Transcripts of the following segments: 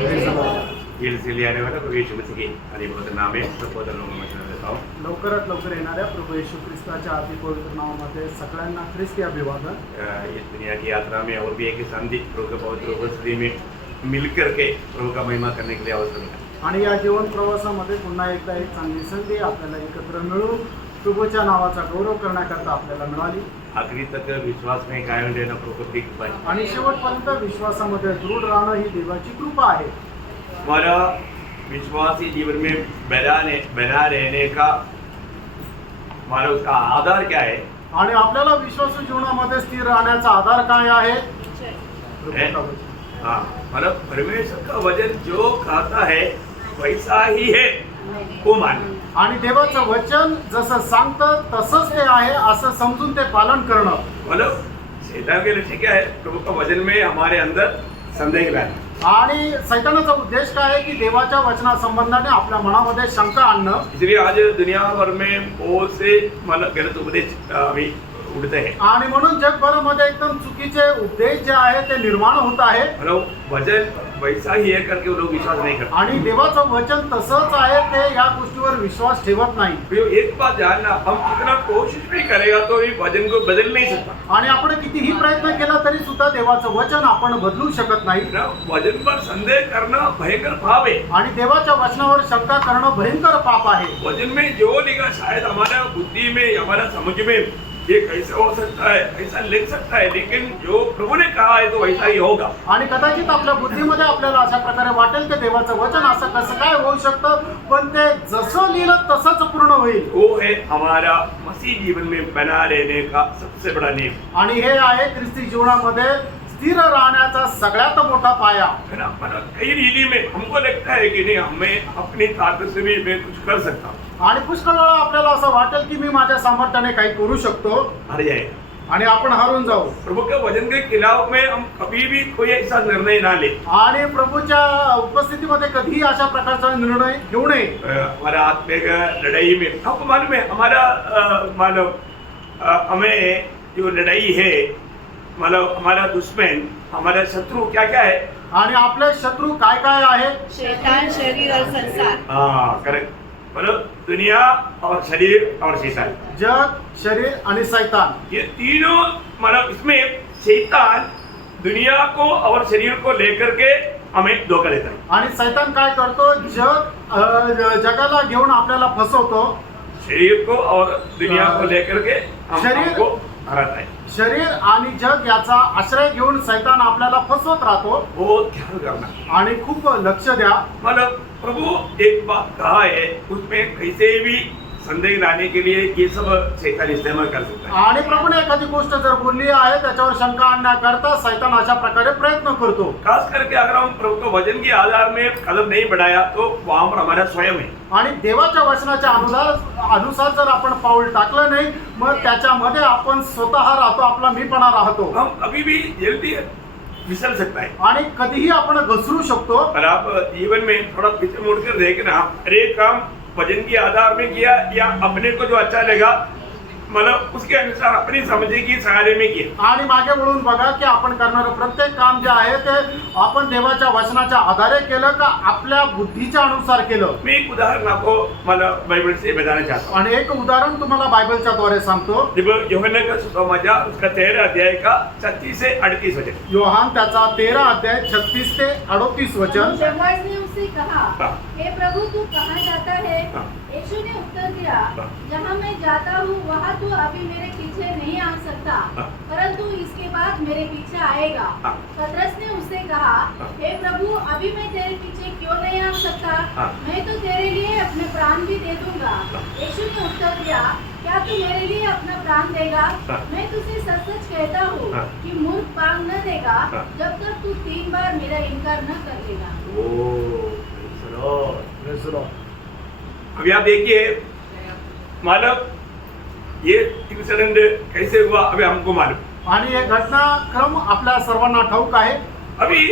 येईल आने वाला प्रभु यीशु मसीह के अधिपति नाम में प्रबोधन वचन देता हूँ। लवकरात लवकर येणाऱ्या प्रभू येशू ख्रिस्ताच्या अति पवित्र नावामध्ये सगळ्यांना ख्रिस्ती अभिवादन। इस दुनिया की यात्रा में और भी एक संधि प्रभु के पवित्र उपस्थिति में मिलकर के प्रभु का महिमा करने के लिए अवसर मिला। आणि या जीवन प्रवासामध्ये पुन्हा एकदा एक चांगली संधी आपल्याला एकत्र मिळून प्रभूच्या नावाचा गौरव करण्याकरता आपल्याला मिळाली। आखिरी तक विश्वास में कायम रहना प्रभु की कृपा है। आणि शेवटपर्यंत विश्वासामध्ये दृढ राहणं ही देवाची कृपा आहे। हमारा विश्वासी जीवन में बना रहने का हमारा उसका आधार क्या है? आणि आपल्याला विश्वासू जीवनामध्ये स्थिर राहण्याचा आधार काय आहे? हाँ, मतलब परमेश्वर का वचन जो खाता है वैसा ही है वो मान। आणि देवाचं वचन जसं सांगतं तसंच ते आहे असं समजून ते पालन करणं। मतलब शैतान के लक्ष्य क्या है? प्रभु का वचन में हमारे अंदर संदेह लाना। आणि सैतानाचा उद्देश काय आहे की देवाच्या वचना संबंधाने आपल्या मनामध्ये शंका आणणं। इसलिए आज दुनिया भर में बहुत से मतलब गलत उपदेश अभी उड़ते हैं। आणि म्हणून जगभरामध्ये एकदम चुकीचे उपदेश जे आहे ते निर्माण होत आहे। मतलब वचन वैसा ही है करके वो लोग विश्वास नहीं करते। आणि देवाचं वचन तसंच आहे ते या गोष्टीवर विश्वास ठेवत नाही। तो एक बात जानना, हम कितना कोशिश भी करेगा तो ये वचन को बदल नहीं सकता। आणि आपण कितीही प्रयत्न केला तरी सुद्धा देवाचं वचन आपण बदलू शकत नाही। वचन पर संदेह करना भयंकर पाप है। आणि देवाच्या वचनावर शंका करणं भयंकर पाप आहे। वचन में जो लिखा शायद हमारा बुद्धि में हमारा समझ में ये कैसे हो सकता है, ऐसा लिख सकता है, लेकिन जो प्रभु ने कहा है तो वैसा ही होगा। आणि कदाचित आपल्या बुद्धीमध्ये आपल्याला अशा प्रकारे वाटेल की देवाचं वचन असं कसं काय होऊ शकतं, पण ते जसं लिहिलं तसंच पूर्ण होईल। वो है हमारा मसीह जीवन में बना रहने का सबसे बड़ा नियम। आणि हे आहे ख्रिस्ती जीवनामध्ये स्थिर राहण्याचा सगळ्यात मोठा पाया। है ना? मतलब कई रीति में हमको लगता है कि नहीं, हमें अपनी ताकत से भी मैं कुछ कर सकता हूँ। आणि पुष्कळ वेळा आपल्याला असं वाटेल की मी माझ्या सामर्थ्याने काही करू शकतो हार जाए आणि आपण हारून जाऊ। प्रभु के वचन के खिलाफ में हम कभी भी कोई ऐसा निर्णय ना ले। आणि प्रभूच्या उपस्थितीमध्ये कधीही अशा प्रकारचा निर्णय घेऊ नये। हमारा आत्मिक लड़ाई में आपको मालूम है हमारा हमें जो लड़ाई है, मतलब हमारा दुश्मन, हमारा शत्रु क्या क्या है? आणि आपले शत्रू काय काय आहे? शैतान, शरीर और संसार। हाँ करेक्ट। मतलब दुनिया और शरीर और शैतान, जग, शरीर आणि शैतान, ये तीनों मतलब इसमें शैतान दुनिया को और शरीर को लेकर के हमें धोखा देता है। आणि शैतान काय करतो? जगाला घेऊन आपल्याला फसवतो। शरीर को और दुनिया को लेकर के शरीर हमको हराता है। शरीर आणि जग याचा आश्रय घेऊन शैतान आपल्याला फसवत राहतो। बहुत ख्याल करना आणि खूप लक्ष द्या। मतलब प्रभु एक बात कहा है, उसमें कैसे भी संदेह लाने के लिए ये सब शैतान इस्तेमाल कर सकता है। आणि प्रभूने एखादी गोष्ट जर बोलली आहे त्याच्यावर शंका आणण्याकरता शैतान अशा प्रकारे प्रयत्न करतो। खास करके अगर हम प्रभु के वचन के आधार में कदम नहीं बढ़ाया तो वहां पर हमारा स्वयं है। आणि देवाच्या वचनाच्या अनुसार जर आपण पाऊल टाकलं नाही मग त्याच्यामध्ये आपण स्वतः राहतो, आपला मीपणा राहतो। हम कभी भी जल्दी फिसल सकता है आणि कधीही आपण घसरू शकतो। और आप जीवन में थोड़ा पीछे मुड़कर देखना, हर एक काम वचन के आधार में किया या अपने को जो अच्छा लगा मतलब उसके अनुसार अपनी समझे की सहारे में किया। आणि मागे वळून बघा की आपण करणारं प्रत्येक काम जे आहे ते आपण देवाच्या वचनाच्या आधारे केलं का आपल्या बुद्धीच्या अनुसार केलं। मैं एक उदाहरण आपको मतलब बाइबल से बताना चाहता हूँ। आणि एक उदाहरण तुम्हाला बायबलच्या द्वारे सांगतो। जब यूहन्ना का सुसमाचार उसका 13 अध्याय का 36 से 38 वचन। योहान त्याचा 13 अध्याय 36 ते 38 वचन। शमौन ने उससे कहा, हाँ। हे प्रभु तू कहाँ जाता है? हाँ। यीशु ने उत्तर दिया, हाँ। जहाँ मैं जाता हूँ वहाँ तू अभी मेरे पीछे नहीं आ सकता, हाँ। परंतु इसके बाद मेरे पीछे आएगा। हाँ। पतरस ने उससे कहा, हाँ। हे प्रभु अभी मैं तेरे पीछे क्यों नहीं आ सकता? हाँ। मैं तो तेरे लिए अपने प्राण भी दे दूंगा। हाँ। यीशु ने उत्तर दिया, क्या तू मेरे लिए अपना प्राण देगा? हाँ। मैं तुझे सच सच कहता हूँ हाँ। कि मूर्ख प्राण न देगा हाँ। जब तक तू 3 बार मेरा इनकार न कर लेगा। अभी आप देखिए मतलब ये इंसिडेंट कैसे हुआ अभी हमको मालूम। आणि हे घटनाक्रम आपल्या सर्वांना ठाऊक आहे। अभी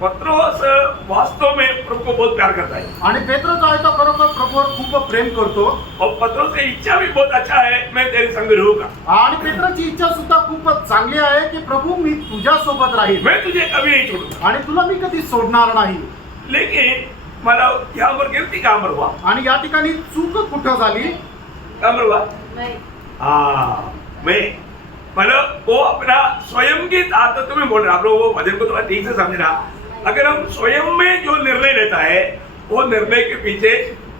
पत्रोस वास्तव में प्रभु को बहुत प्यार करता है आणि पेत्र जो आहे तो खरोखर प्रभूवर खूप प्रेम करतो। और पत्रोस की इच्छा भी बहुत अच्छा है, मैं तेरे संग रहूंगा। आणि पेत्राची इच्छा सुद्धा खूप चांगली आहे की प्रभू मी तुझ्या सोबत राहील, मैं तुझे कभी नहीं छोड़ूंगा। आणि तुला मी कधी सोडणार नाही। लेकिन मला यहाँ पर गिरती कहाँ पर हुआ? आणि या ठिकाणी चूक कुठं झाली? कहाँ पर हुआ? मैं हाँ, मैं मतलब वो अपना स्वयं की ताकत में बोल रहा। आप लोग वो वचन को थोड़ा ठीक से समझना। अगर हम स्वयं में जो निर्णय लेता है वो निर्णय के पीछे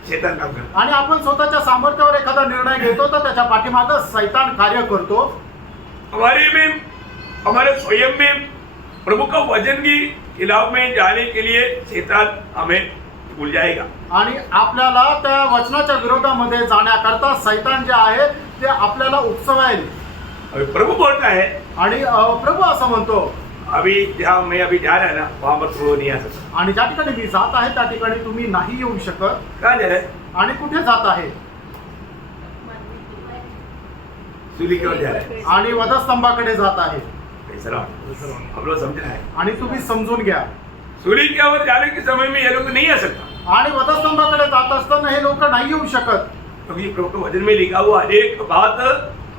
शैतान काम करता आणि आपण स्वतःच्या सामर्थ्यावर एखादा निर्णय घेतो तर त्याच्या पाठीमागं शैतान कार्य करतो। है। हमारे स्वयं में प्रभु का वचन की खिलाफ में जाने के लिए शैतान हमें भूल जाएगा। आणि आपल्याला त्या वचनाच्या विरोधामध्ये जाण्याकरता शैतान जे आहे ते आपल्याला उकसवायला। अभी प्रभु बोलता है, आणि प्रभू असं म्हणतो, अभी जहाँ मैं अभी जा रहा है ना वहाँ पर प्रभु नहीं आ सकता। आणि ज्या ठिकाणी मी जात आहे त्या ठिकाणी तुम्ही नाही येऊ शकत। कहाँ जा रहा है? आणि कुठे जात आहे? सूली की ओर जा रहा है। आणि वधस्तंभाकडे जात आहे। सर हम लोग समझना है, आणि तुम्ही समजून घ्या, सूली की ओर जाने के समय में ये लोग नहीं आ सकता, आणि वधस्तंभाकडे जात असताना हे लोक नाही येऊ शकत। क्योंकि प्रभु के वचन में लिखा हुआ एक बात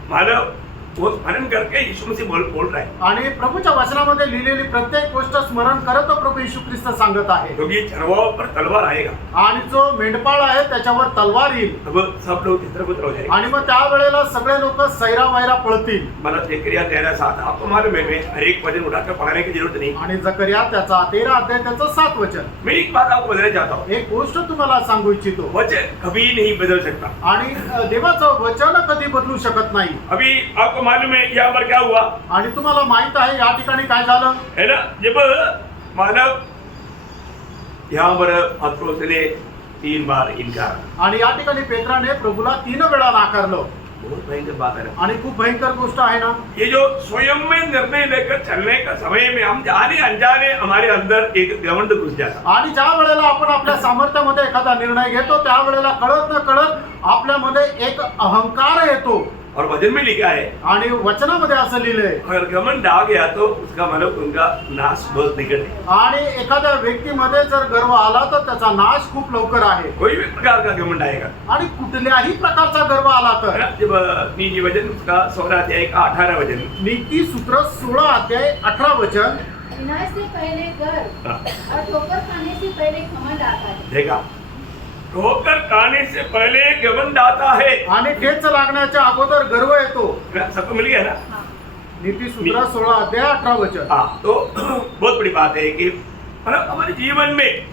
मानव वो स्मरण करके यीशु मसीह बोल रहा है। आणि प्रभूच्या वचनामध्ये लिहिलेली प्रत्येक गोष्ट स्मरण करत प्रभू येशू ख्रिस्त सांगत आहे। क्योंकि चरवाहों पर तलवार आएगा, आणि जो मेंढपाळ आहे त्याच्यावर तलवार येईल, अब सब लोग चित्रपुत्र हो जाएंगे। आणि मग त्यावेळेला सगळे लोक सैरा वैरा पळतील। मतलब जकरिया 13:7 आपको मालूम है, मैं हर एक वचन उठाकर पढ़ाने की जरूरत नहीं। आणि जकरिया त्याचा 13 अध्याय त्याचं 7 वचन। मैं एक बात आपको बताना चाहता हूँ, एक गोष्ट तुम्हाला सांगू इच्छितो, वचन कभी नहीं बदल सकता। आणि देवाचं वचन कधी बदलू शकत नाही। अभी आपको मालूम है यहाँ पर क्या हुआ आणि तुम्हाला माहित आहे या ठिकाणी काय झालं है ना? जब मानव यहाँ पर पत्रोस ने 3 बार इनकार, आणि या ठिकाणी पेत्राने प्रभूला 3 वेळा नाकारलं। बहुत भयंकर बात है ना। आणि खूप भयंकर गोष्ट आहे ना। ये जो स्वयं में निर्णय लेकर चलने का समय में हम जाने अनजाने हमारे अंदर एक घमंड घुस जाता। आणि ज्या वेळेला आपण आपल्या सामर्थ्यामध्ये एखादा निर्णय घेतो त्या वेळेला कळत न कळत आपल्यामध्ये एक अहंकार येतो। और वचन में लिखा है, आणि वचनामध्ये असं लिहिलंय, अगर घमंड आ गया तो उसका मतलब उनका नाश बहुत निकट है। आणि एखाद्या व्यक्तीमध्ये जर गर्व आला तर त्याचा नाश खूप लवकर आहे। कोई भी प्रकार का घमंड आएगा, आणि कुठल्याही प्रकारचा गर्व आला है तर ना? जब नीति वचन उसका 16 अध्याय का 18 वचन, नीति सूत्र 16 अध्याय 18 वचन, विनाश से पहले गर्व हाँ, और ठोकर खाने से पहले घमंड आता है। देखा, ठोकर खाने से पहले घमंड आता है। आणि ठेच लागण्याच्या अगोदर गर्व येतो। सबको मिल गया ना? हाँ। नीति सूत्र 16 अध्याय 18 वचन। हाँ, तो बहुत बड़ी बात है कि मतलब हमारे जीवन में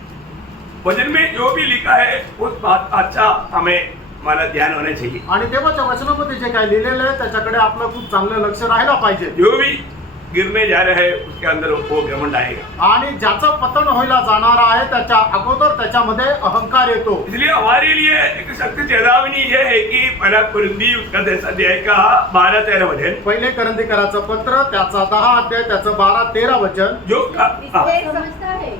वचन में जो भी लिखा है उस बात का अच्छा हमें हमारा ध्यान होना चाहिए। आणि देवाच्या वचनामध्ये जे काय लिहिलेलं आहे त्याच्याकडे आपलं खूप चांगलं लक्ष राहायला पाहिजे। जो भी गिरने जा रहा है उसके अंदर वो घमंड आएगा। आणि ज्याचं पतन व्हायला जाणार आहे त्याच्या अगोदर त्याच्यामध्ये अहंकार येतो। इसलिए हमारे लिए एक सख्त चेतावनी ये है कि पहला कुरिन्थी उसका 10 अध्याय का 12-13 वचन, पहिले करंथीकराचं पत्र त्याचा 10 अध्याय त्याचं 12-13 वचन,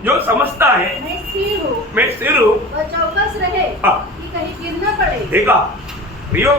जो समझता है मैं स्थिर हूँ, मैं स्थिर हूँ, वह चौकस रहे हाँ। कि कहीं गिर न पड़े। देखा प्रियो,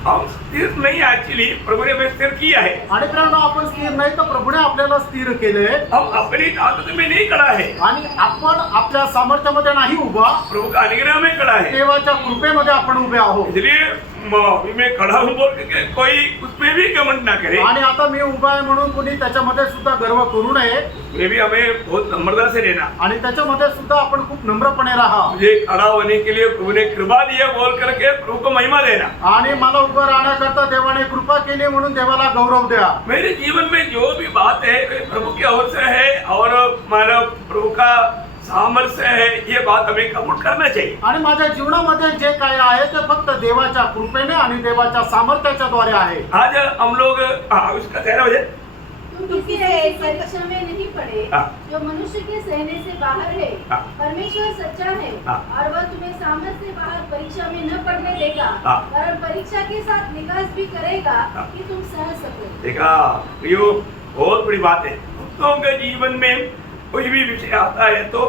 हम स्थिर नहीं, एक्चुअली प्रभु ने हमें स्थिर किया है। आणि प्रेरणा आपण स्थिर नाही तर प्रभूने आपल्याला स्थिर केले। हम अपनी ताकत में नहीं खड़ा है, आणि आपण आपल्या सामर्थ्यामध्ये नाही उभा, प्रभु का अनुग्रह में खड़ा है। देवाच्या कृपेमध्ये आपण उभे आहोत। इसलिए मैं खड़ा हूँ बोल के कोई उसमें भी घमंड ना करे। आणि आता मी उभा आहे म्हणून कोणी त्याच्यामध्ये सुद्धा गर्व करू नये। उसमें भी हमें बहुत नम्रता से रहना। आणि त्याच्यामध्ये सुद्धा आपण खूप नम्रपणे राहा। मुझे खड़ा होने के लिए प्रभु ने कृपा दी है बोल करके प्रभु को महिमा देना। आणि मला उभं राहण्याकरता देवाने कृपा केली म्हणून देवाला गौरव द्या। मेरे जीवन में जो भी बात है वे प्रभु की ओर से है और मानव प्रभु का सामर्थ्य है, ये बात हमें कबूल करना चाहिए। आणि माझ्या जीवनामध्ये जे काय आहे ते फक्त देवाच्या कृपेने आणि देवाच्या सामर्थ्याच्या द्वारे आहे। आज हम लोग उसका 13 वचन, तुम किसी ऐसी परीक्षा में नहीं पड़े हाँ। जो मनुष्य के सहने से बाहर है। हाँ। परमेश्वर सच्चा है हाँ। और वह तुम्हें सामर्थ्य से बाहर परीक्षा में न पड़ने देगा, हाँ। वरन परीक्षा के साथ निकास भी करेगा हाँ। कि तुम सह सको। देखा प्रियो, बहुत बड़ी बात है। भक्तों के जीवन में कोई भी विषय आता है तो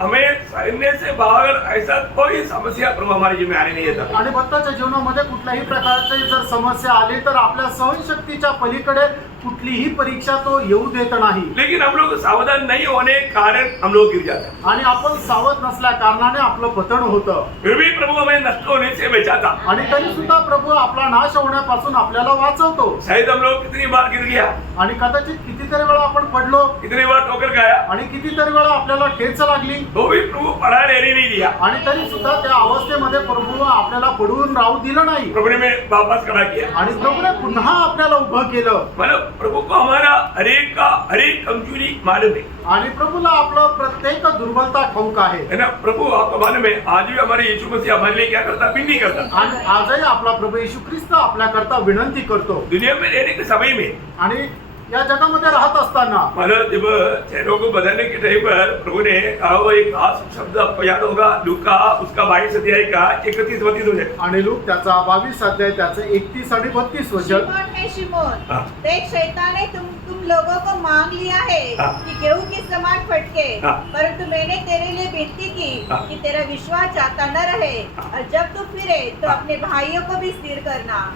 हमें सहने से बाहर ऐसा कोई समस्या प्रभु हमारे जीवन में आने नहीं देता। आणि भक्ताच्या जीवनामध्ये कुठल्याही प्रकारची जर समस्या आली तर आपल्या सहनशक्तीच्या पलीकडे कुठलीही परीक्षा तो येऊ देत नाही। लेकिन हम लोग सावधान नहीं होने के कारण हम लोग गिर जाते हैं। आणि आपण सावध नसल्या कारणाने आपलं पतन होतं। फिर भी प्रभु हमें नष्ट होने से बचाता। आणि तरी सुद्धा प्रभू आपला नाश होण्यापासून आपल्याला वाचवतो। शायद हम लोग कितनी बार गिर गया, आणि कदाचित किती कितीतरी वेळा आपण पडलो कितनी बार ठोकर खाया, आणि कितीतरी वेळा आपल्याला ठेच लागली तो भी प्रभु पढ़ा रहने नहीं दिया। आणि तरी सुद्धा त्या अवस्थेमध्ये प्रभू आपल्याला पडून राहू दिलं नाही प्रभु ने में वापस खड़ा किया। आणि प्रभूने पुन्हा आपल्याला उभं केलं मतलब प्रभु को हमारा हर एक कमजोरी मालूम है। आणि प्रभूला आपलं प्रत्येक दुर्बलता ठाऊक आहे है ना, प्रभु आपको मालूम है, आज भी हमारे यीशु मसीह हमारे लिए क्या करता, विनती करता। आणि आजही आपला प्रभू येशू ख्रिस्त आपल्याकरता विनंती करतो दुनिया में रहने के समय में आणि या जगामध्ये राहत असताना मतलब जब चेहरों को बदलने के टाइम पर प्रभु ने कहा, वो एक खास शब्द आपको याद होगा, लूका उसका 22 अध्याय का 31-32 हो जाए। आणि लोक त्याचा 22 अध्याय त्याचे 31 आणि 32 वचन। शिमोन है शिमोन, हाँ। देख शैतान ने तुम लोगों को मांग लिया है हाँ। कि गेहूं के समान फटके, हाँ। परंतु मैंने तेरे लिए विनती की हाँ। कि तेरा विश्वास जाता न रहे, हाँ। और जब तू फिरे तो हाँ। अपने भाइयों को भी स्थिर करना।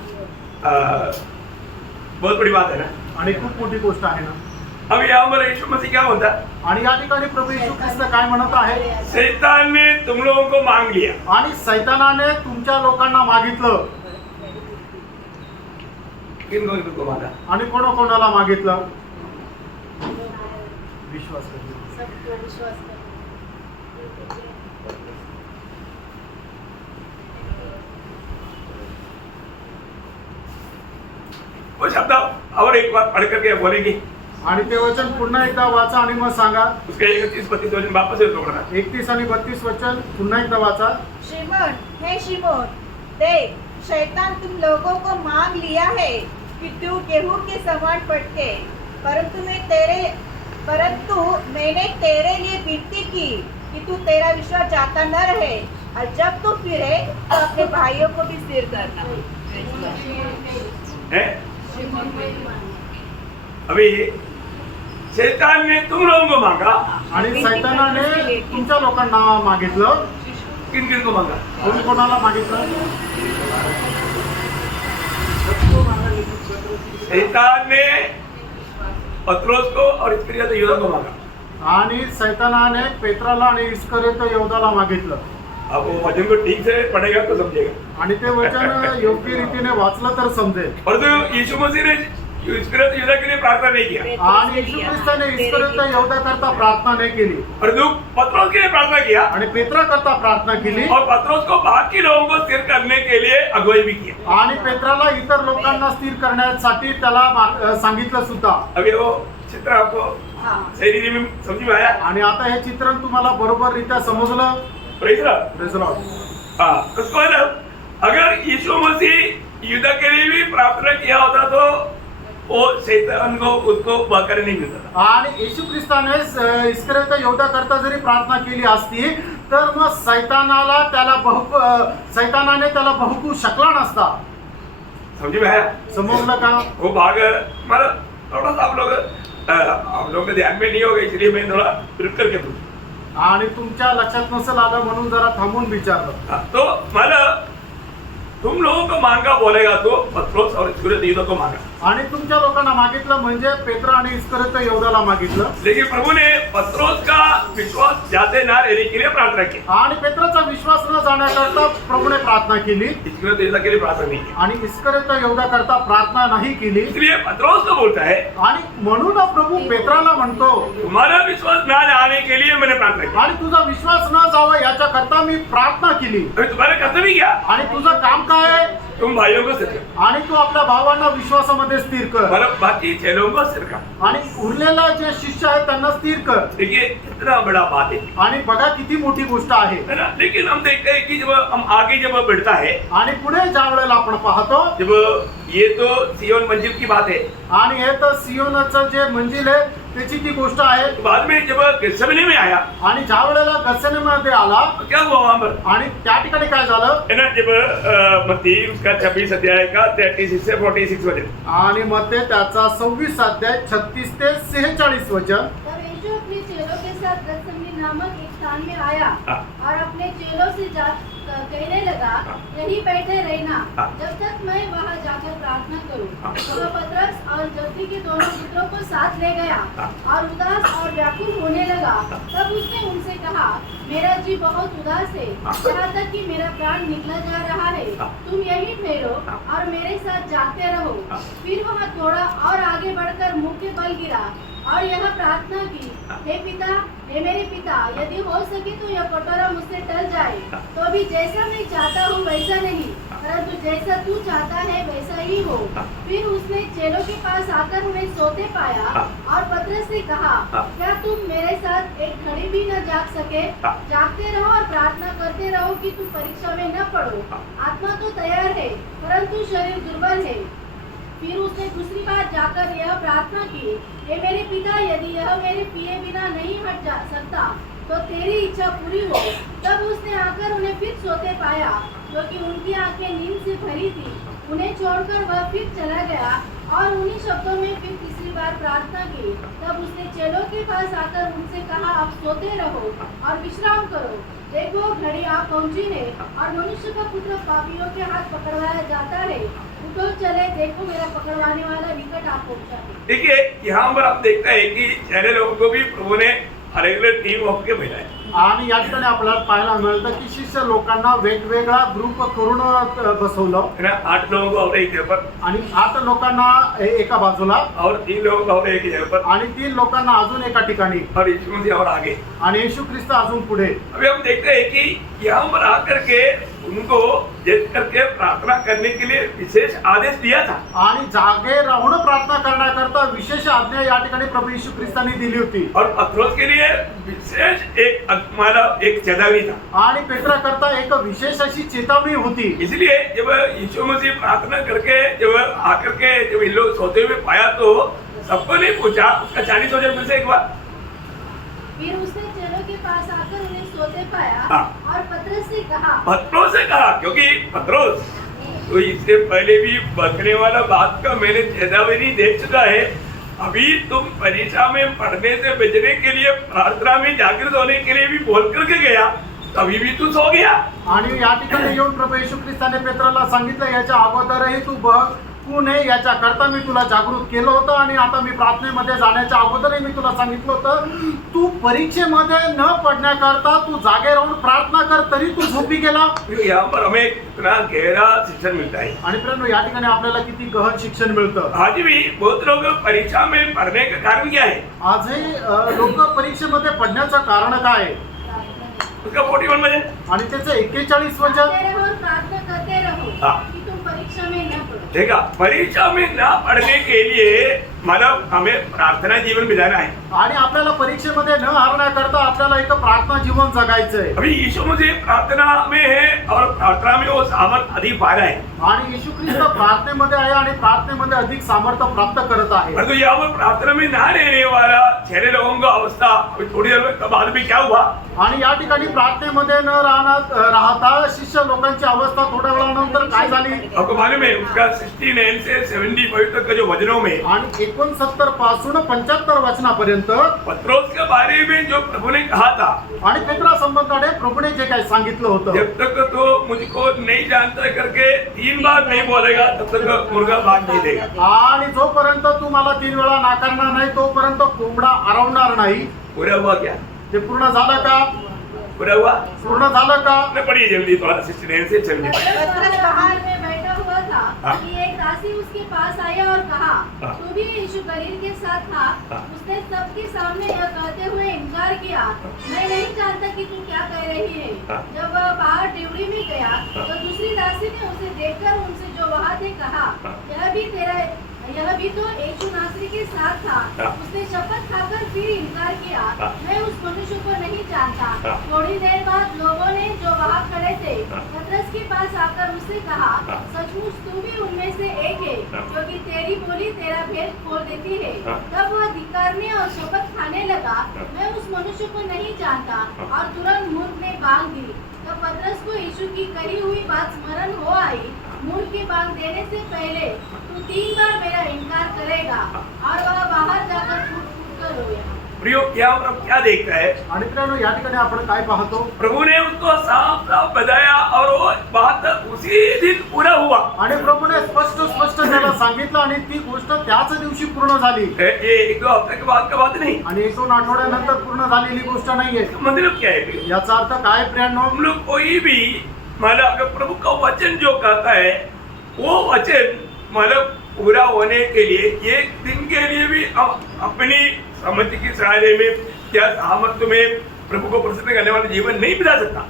बहुत बड़ी बात है ना। आणि खूप मोठी गोष्ट आहे ना। अब यहाँ पर यीशु मसीह क्या बोलता है, आणि या ठिकाणी प्रभू येशू ख्रिस्त काय म्हणत आहे, शैतान ने तुम लोगों को मांग लिया। आणि सैतानाने तुमच्या लोकांना मागितलं किनको मांगा? आणि कोणाला मागितलं? विश्वास करा। सबको विश्वास करो। वो शब्द और एक बार पढ़ करके बोलेंगे, आणि ते वचन पुन्हा एकदा वाचा आणि मग सांगा। उसके 31-32 वचन वापस से पढ़ना। 31 आणि 32 वचन पुन्हा एकदा वाचा। शिमोन है शिमोन, देख शैतान तुम लोगों को मांग लिया है कि तू गेहूं के समान फटके, परंतु मैंने तेरे लिए विनती की कि तू तेरा विश्वास जाता न रहे, और जब तू फिरे तो अपने भाइयों को भी स्थिर करना। है? अभी शैतान ने तुम लोगों को मांगा, आणि सैतानाने तुमच्या लोकांना मागितलं। किन को मांगा? कोणाला मागितलं? शैतान ने पत्रोस को और इस्करियोत यूदा को मांगा। आणि सैतानाने पेत्राला आणि इस्करियोत यहूदाला मागितलं। अब वो वचन को ठीक से पढ़ेगा तो समझेगा। आणि ते वचन योग्य रीतीने वाचलं तर समजेल। परंतु यीशु मसीह ने इस्करियोत यूदा के लिए प्रार्थना नहीं किया, आणि येशू ख्रिस्ताने इस्करियोत यहूदा करता प्रार्थना नाही केली, परंतु पत्रोस के लिए प्रार्थना किया, आणि पेत्रा करता प्रार्थना केली, और पत्रोस को बाकी लोगों को स्थिर करने के लिए अगुवाई भी किया। आणि पेत्राला इतर लोकांना स्थिर करण्यासाठी त्याला सांगितलं सुद्धा। अभी वो चित्र आपको हाँ। सही रीति में समझ में आया? आणि आता हे चित्रण तुम्हाला बरोबर रित्या समजलं? Praise Lord. Praise Lord. हाँ, उसको है ना, अगर यीशु मसीह युद्ध के लिए भी प्रार्थना किया होता तो वो शैतान को उसको बहकर नहीं मिलता था। आणि येशू ख्रिस्ताने इस्करियोत यहूदा करता जरी प्रार्थना केली असती तर मग सैतानाने त्याला बहुकू शकला नसता। समझ में आया? समजलं का? वो भाग मतलब थोड़ा सा आप लोग के ध्यान में नहीं होगा, इसलिए मैं थोड़ा रिप करके पूछूं। आणि तुमच्या लक्षात नसेल आलं म्हणून जरा थांबून विचारलं। हाँ, तो मतलब तुम लोगों को मांगा बोलेगा तो पत्रोस और इस्करियोत यूदा को मांगा, आणि तुमच्या लोकांना मागितलं म्हणजे पेत्र आणि इस्करियोत यहूदाला मागितलं। लेकिन प्रभु ने पत्रोस का विश्वास जाते ना रहने के लिए प्रार्थना की, आणि पेत्राचा विश्वास न जाण्याकरता प्रभूने प्रार्थना केली, इस्करियोत यूदा के लिए प्रार्थना नहीं की। आणि इस्करियोत यहूदा करता प्रार्थना नाही केली। इसलिए पत्रोस को बोलता है, आणि म्हणून प्रभू पेत्राला म्हणतो, तुम्हारा विश्वास ना जाने के लिए मैंने प्रार्थना की। आणि तुझा विश्वास न जावा याच्याकरता मी प्रार्थना केली। अभी तुम्हारा कर्तव्य क्या? आणि तुझं काम काय आहे? तुम भाइयों को स्थिर कर, आणि तू आपल्या भावांना विश्वासामध्ये स्थिर कर, मतलब बाकी चेलों को स्थिर कर। आणि उरलेला जे शिष्य आहेत त्यांना स्थिर कर। देखिए इतना बड़ा बात है आणि बघा किती मोठी गोष्ट आहे ना। लेकिन हम देखते हैं कि जब हम आगे जब बढ़ता है, आणि पुढे ज्या वेळेला आपण पाहतो, जब ये तो सियोन मंजिल की बात है, आणि हे तर सियोनाचं जे मंजिल आहे त्याची ती गोष्ट आहे। तो बाद में जब गेत्सेमनी में आया, आणि ज्या वेळेला गत्सेमनेमध्ये आला तो क्या हुआ वहां पर? आणि त्या ठिकाणी काय झालं? है ना, जब मत्ती उसका 26 अध्याय का 36 से 46 वचन, आणि मग ते त्याचा 26 अध्याय 36 ते 46 वचन। तब यीशु अपने चेलों के साथ गत्सेमनी नाम नामक एक स्थान में आया हाँ। और अपने चेलों से कहने लगा, हाँ। यहीं बैठे रहना हाँ। जब तक मैं वहां जाकर प्रार्थना करूं। हाँ। वह पतरस और जब्दी के दोनों पुत्रों को साथ ले गया हाँ। और उदास और व्याकुल होने लगा। तब उसने उनसे कहा, मेरा जी बहुत उदास है, हाँ। यहाँ तक कि मेरा प्राण निकला जा रहा है। हाँ। तुम यहीं ठहरो हाँ। और मेरे साथ जागते रहो। हाँ। फिर वह थोड़ा और आगे बढ़कर मुंह के बल गिरा और यह प्रार्थना की, हे पिता, हे मेरे पिता, यदि हो सके तो यह कटोरा मुझसे टल जाए, तो भी जैसा मैं चाहता हूँ वैसा नहीं, परंतु जैसा तू चाहता है वैसा ही हो। फिर उसने चेलों के पास आकर उन्हें सोते पाया और पतरस से कहा, क्या तुम मेरे साथ एक घड़ी भी न जाग सके? जागते रहो और प्रार्थना करते रहो कि तुम परीक्षा में न पड़ो। आत्मा तो तैयार है परंतु शरीर दुर्बल है। फिर उसने दूसरी बार जाकर यह प्रार्थना की, हे मेरे पिता, यदि यह मेरे पिए बिना नहीं हट जा सकता तो तेरी इच्छा पूरी हो। तब उसने आकर उन्हें फिर सोते पाया, क्योंकि उनकी आंखें नींद से भरी थी। उन्हें छोड़कर वह फिर चला गया और उन्हीं शब्दों में फिर तीसरी बार प्रार्थना की। तब उसने चेलों के पास आकर उनसे कहा, अब सोते रहो और विश्राम करो। देखो, घड़ी आ पहुंची है और मनुष्य का पुत्र पापियों के हाथ पकड़वाया जाता है। उठो, चले, देखो मेरा पकड़वाने वाला निकट आ पहुंचा है। देखिए, यहाँ पर आप देखते हैं कि सारे लोगों को भी प्रभु ने रेग्युलर टीम ऑफ के भेजा है। आणि या ठिकाणी आपल्याला पाहायला मिळतं की शिष्य लोकांना वेगवेगळा ग्रुप करून बसवलं है ना, 8 लोगों को और एक जगह पर, आणि 8 लोकांना एका बाजूला और 3 लोगों को और एक जगह पर, आणि 3 लोकांना अजून एका ठिकाणी और यीशु मसीह और आगे। आणि येशू ख्रिस्त अजून पुढे। अभी हम देखते हैं कि यहाँ पर आकर के उनको जिद करके प्रार्थना करने के लिए विशेष आदेश दिया था। आणि जागे राहून प्रार्थना करण्याकरता विशेष आज्ञा या ठिकाणी प्रभू येशू ख्रिस्तांनी दिली होती और पत्रोस के लिए विशेष एक चेतावनी था। आणि पेट्रा करता एक विशेष अशी चेतावनी होती। इसलिए जब यीशु मसीह प्रार्थना करके जब आकर के जब इन लोग सोते हुए पाया तो सबको नहीं पूछा, उसका 40 वजन में से एक बार। फिर उसने चेलों के पास आकर उन्हें सोते पाया हाँ। और पतरस से कहा, पत्रोस से कहा, क्योंकि पत्रोस तो इससे पहले भी बचने वाला बात का मैंने चेतावनी दे चुका है। अभी तुम परीक्षा में पढ़ने से बचने के लिए प्रार्थना में जागृत होने के लिए भी बोल करके गया, तभी भी तू सो गया। आणि या ठिकाणी येऊन प्रभू येशू ख्रिस्ताने पेत्राला सांगितलं, याच्या अगोदरही तू बघू नये याच्या करता मी तुला जागृत केलं होतं आणि आता मी प्रार्थनेमध्ये जाण्याच्या अगोदरही मी तुला सांगितलं होतं, तू परीक्षेमध्ये न पडण्याकरता तू जागे राहून प्रार्थना कर, तरी तू झोपी गेला। यहाँ पर हमें इतना गहरा शिक्षण मिलता है। आणि प्रियांनो, या ठिकाणी आपल्याला किती गहन शिक्षण मिळतं। आज भी बहुत लोग परीक्षा में पढ़ने का कारण क्या है? आजही लोक परीक्षेमध्ये पडण्याचं कारण काय आहे? उसका 41 वजन आणि त्याचं 41 वचन। जागते रहो और प्रार्थना करते रहो हाँ। कि तुम परीक्षा में न पड़ो। देखा, परीक्षा में ना पढ़ने के लिए मतलब हमें प्रार्थना जीवन बिताना है। आणि आपल्याला परीक्षेमध्ये न हारण्याकरता आपल्याला एक प्रार्थना जीवन जगायचंय। अभी यीशु मसीह प्रार्थना में है और प्रार्थना में वो सामर्थ अधिक पा रहा है। आणि येशू ख्रिस्त प्रार्थनेमध्ये आहे आणि प्रार्थनेमध्ये अधिक सामर्थ्य प्राप्त करत आहे। परंतु यहाँ पर प्रार्थना में ना रहने वाला सारे लोगों का अवस्था अभी थोड़ी देर में बाद में क्या हुआ? आणि या ठिकाणी प्रार्थनेमध्ये न राहता शिष्य लोकांची अवस्था थोड्या वेळानंतर काय झाली? आपको मालूम है उसका 69 से 75 तक का जो वजनों में आणि 69 पासून 75 वचनापर्यंत पत्रोस के बारे में जो प्रभु ने कहा था, आणि पेत्रा संबंधाने प्रभूने जे काही सांगितलं होतं, जब तक तो मुझको नहीं जानता करके 3 बार नहीं बोलेगा तब तक मुर्गा भाग नहीं देगा। आणि जोपर्यंत तू मला 3 वेळा नाकारणार नाही तोपर्यंत कोंबडा आरवणार नाही। पूरा हुआ क्या? ते पूर्ण झालं का? पूरा हुआ? पूर्ण झालं का? मैं पढ़िए जल्दी, थोड़ा 69 से 70। पतरस बाहर में बैठा हुआ था हाँ। कि एक दासी उसके पास आया और कहा, हाँ। तू भी यीशु गलील के साथ था। हाँ। उसने सबके सामने यह कहते हुए इनकार किया, मैं नहीं जानता कि तू क्या कह रही है। हाँ। जब वह बाहर ड्यूटी में गया तो दूसरी दासी ने उसे देखकर उनसे जो वहाँ थे कहा, यह भी तो यीशु नासरी के साथ था। हाँ। उसने शपथ खाकर फिर इनकार किया, हाँ। मैं उस मनुष्य को नहीं जानता। हाँ। थोड़ी देर बाद लोगों ने जो वहाँ खड़े थे हाँ। पतरस के पास आकर उससे कहा, हाँ। सचमुच तू भी उनमें से एक है, हाँ। क्योंकि तेरी बोली तेरा भेद खोल देती है। हाँ। तब वह धिक्कारने और शपथ खाने लगा, मैं उस मनुष्य को नहीं जानता, और तुरंत मुंह में बांध दी। तब पतरस को यीशु की कही हुई बात स्मरण हो आई, मुंह की बांध देने से पहले तू 3 बार मेरा इनकार करेगा। और वह बाहर जाकर फूट फूट कर रोया। प्रियो यहाँ पर हम क्या देखता है, आणि मित्रांनो या ठिकाणी आपण काय पाहतो, प्रभु ने उसको साफ साफ बताया और वो बात उसी दिन पूरा हुआ। आणि प्रभूने स्पष्ट त्याला सांगितलं आणि ती गोष्ट त्याच दिवशी पूर्ण झाली ये 1-2 हफ्ते के बाद का बात नहीं। आणि 1-2 आठवड्यानंतर पूर्ण झालेली गोष्ट नाहीये। मतलब क्या है प्रियो? याचा अर्थ काय प्रियांनो, हम लोग कोई भी मतलब अगर प्रभु का वचन जो कहता है वो वचन मतलब पूरा होने के लिए एक दिन के लिए भी हम अपनी समझ की सहारे में या सामर्थ्य में प्रभु को प्रसन्न करने वाला जीवन नहीं बिता सकता।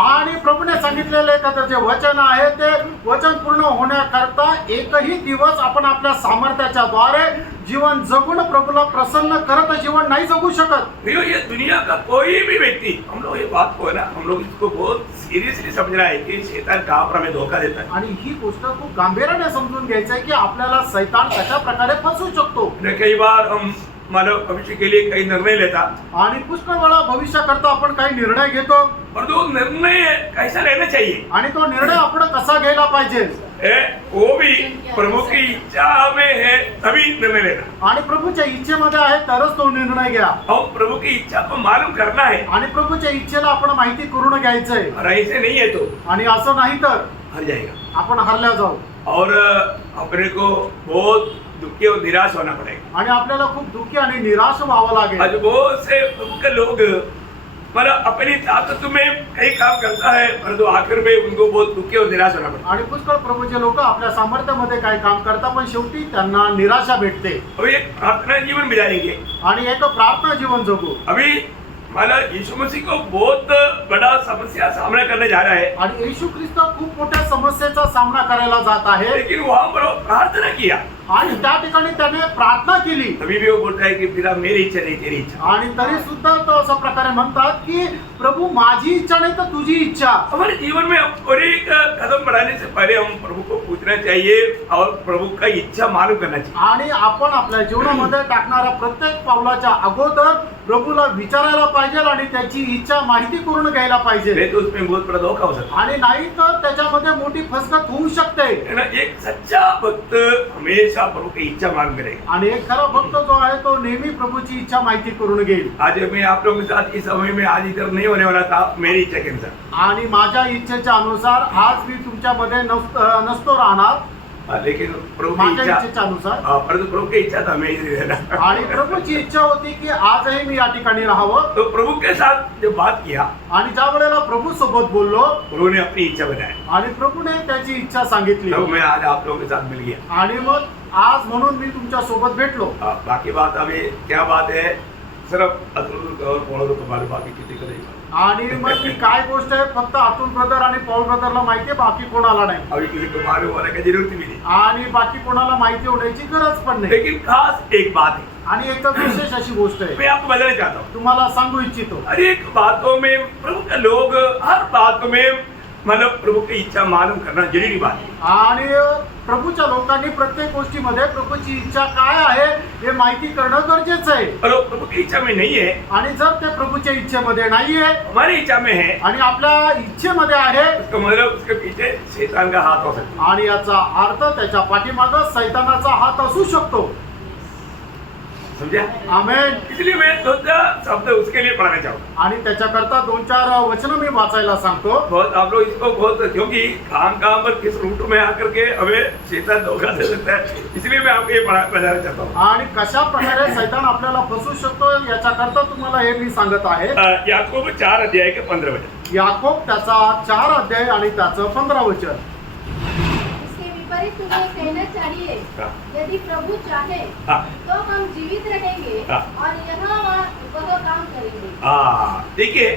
आणि प्रभूने सांगितलेले का जे वचन आहे ते वचन पूर्ण होण्याकरता एकही दिवस आपण आपल्या सामर्थ्याच्या द्वारे जीवन जगून प्रभूला प्रसन्न करत जीवन नाही जगू शकत। प्रियो, ये दुनिया का कोई भी व्यक्ति, हम लोग ये बात को है ना, हम लोग इसको बहुत सीरियसली समझना है कि शैतान कहाँ पर हमें धोखा देता है। आणि ही गोष्ट खूप गांभीर्याने समजून घ्यायचं आहे की आपल्याला शैतान कशा प्रकारे फसवू शकतो। कई बार हम मानव भविष्य के लिए कई निर्णय लेता आणि पुष्कळ वेळा भविष्याकरता आपण काही निर्णय घेतो और तो निर्णय कैसा रहना चाहिए, आणि तो निर्णय आपण कसा घ्यायला पाहिजे वो भी प्रभु की इच्छा में है तभी निर्णय लेना। आणि प्रभूच्या इच्छेमध्ये आहे तरच तो निर्णय घ्या। और प्रभु की इच्छा को मालूम करना है आणि प्रभूच्या इच्छेला आपण माहिती करून घ्यायचंय और ऐसे नहीं है तो आणि असं नाही तर हर जाएगा आपण हरल्या जाऊ और अपने को बहुत दुखी और निराश होना पड़ेगा। आणि आपल्याला खूप दुःखी आणि निराश व्हावं लागेल। आज बहुत से प्रभु के लोग मतलब अपनी ताकत में कई काम करता है परंतु आखिर में उनको बहुत दुखी और निराश होना पड़ता है। आणि पुष्कळ प्रभूचे लोक आपल्या सामर्थ्यामध्ये काय काम करतात पण शेवटी त्यांना निराशा भेटते। अभी एक प्रार्थना जीवन बिताएंगे, आणि एक प्रार्थना जीवन जगू। अभी मतलब यीशु मसीह को बहुत बड़ा समस्या सामना करने जा रहा है, आणि येशू ख्रिस्त खूप मोठ्या समस्येचा सामना करायला जात आहे लेकिन वहां पर वो प्रार्थना किया आणि त्या ठिकाणी त्याने प्रार्थना केली। तभी भी वो बोलता है कि पिता मेरी इच्छा नहीं तेरी इच्छा। आणि तरी सुद्धा तो अशा प्रकारे म्हणतात की प्रभु माझी इच्छा नाही तर तुझी इच्छा। हमारे जीवन में और एक कदम बढ़ाने से पहले हम प्रभु को पूछना चाहिए और प्रभु का इच्छा मालूम करना चाहिए। आणि आपण आपल्या जीवनामध्ये टाकणाऱ्या प्रत्येक पावलाच्या अगोदर प्रभूला विचारायला पाहिजे आणि त्याची इच्छा माहिती करून घ्यायला पाहिजे। नहीं तो उसमें बहुत बड़ा धोखा हो सकता आणि नाही तर त्याच्यामध्ये मोठी फसगत होऊ शकते। है ना। एक सच्चा भक्त हमेशा प्रभु की इच्छा मालूम करेगा। आणि एक खरा भक्त जो आहे तो नेहमी प्रभूची इच्छा माहिती करून घेईल। आज मैं आप लोगों के साथ इस समय में आज इधर नहीं होने वाला था मेरी इच्छा के अनुसार, आणि माझ्या इच्छेच्या अनुसार आज मी तुमच्यामध्ये नसतो राहणार, लेकिन प्रभु की माझ्या इच्छा इच्छेच्या अनुसार। परंतु प्रभु की इच्छा था मैं इधर रहना। आणि प्रभूची इच्छा होती की आजही मी या ठिकाणी राहावं। तो प्रभु के साथ जब बात किया आणि ज्या वेळेला प्रभू सोबत बोललो प्रभु ने अपनी इच्छा बताया, आणि प्रभूने त्याची इच्छा सांगितली तो मैं आज आप लोगों के साथ मिल गया। आणि मग आज म्हणून मी तुमच्या सोबत भेटलो। बाकी बात अभी क्या बात है, सिर्फ अतुल और पौल को तुम्हारे बाकी किसी को नहीं। आणि मग ती काय गोष्ट आहे फक्त अतुल ब्रदर आणि पॉल ब्रदरला माहिती आहे, बाकी कोणाला नाही। अभी किसी को मालूम होने की जरूरत भी नहीं, आणि बाकी कोणाला माहिती होण्याची गरज पण नाही। लेकिन खास एक बात है, आणि एक विशेष अशी गोष्ट आहे मैं आपको बताना चाहता हूँ। तुम्हाला सांगू इच्छितो। हर एक बातों में प्रभु के लोग हर बात में मतलब प्रभु की इच्छा मालूम करना जरूरी बात है। आणि प्रभूच्या लोकांनी प्रत्येक गोष्टीमध्ये प्रभूची इच्छा काय आहे हे माहिती करणं गरजेचं आहे। और वो प्रभु की इच्छा में नहीं है, आणि जर ते प्रभूच्या इच्छेमध्ये नाहीये हमारी इच्छा में है, आणि आपल्या इच्छेमध्ये आहे उसका मतलब उसके पीछे शैतान का हाथ हो सकता आणि याचा अर्थ त्याच्या पाठीमागं सैतानाचा हाथ असू शकतो। है, समझा? आमेन। इसलिए मैं 2-4 शब्द उसके लिए पढ़ाना चाहूँगा। आणि त्याच्याकरता 2-4 वचन मी वाचायला सांगतो। बहुत आप लोग इसको बहुत, क्योंकि काम पर किस रूट में आकर के हमें शैतान धोखा दे सकता है, इसलिए मैं आपको ये बताना चाहता हूँ। आणि कशा प्रकारे सैतान आपल्याला फसवू शकतो याच्याकरता तुम्हाला हे मी सांगत आहे। याकूब 4 अध्याय के 15 वचन। याकोब त्याचा 4 अध्याय आणि त्याचं 15 वचन। इसके विपरीत तुम्हें कहना चाहिए, हाँ। यदि प्रभु चाहे हाँ। तो हम जीवित रहेंगे हाँ। और यहाँ वह काम करेंगे। देखिए,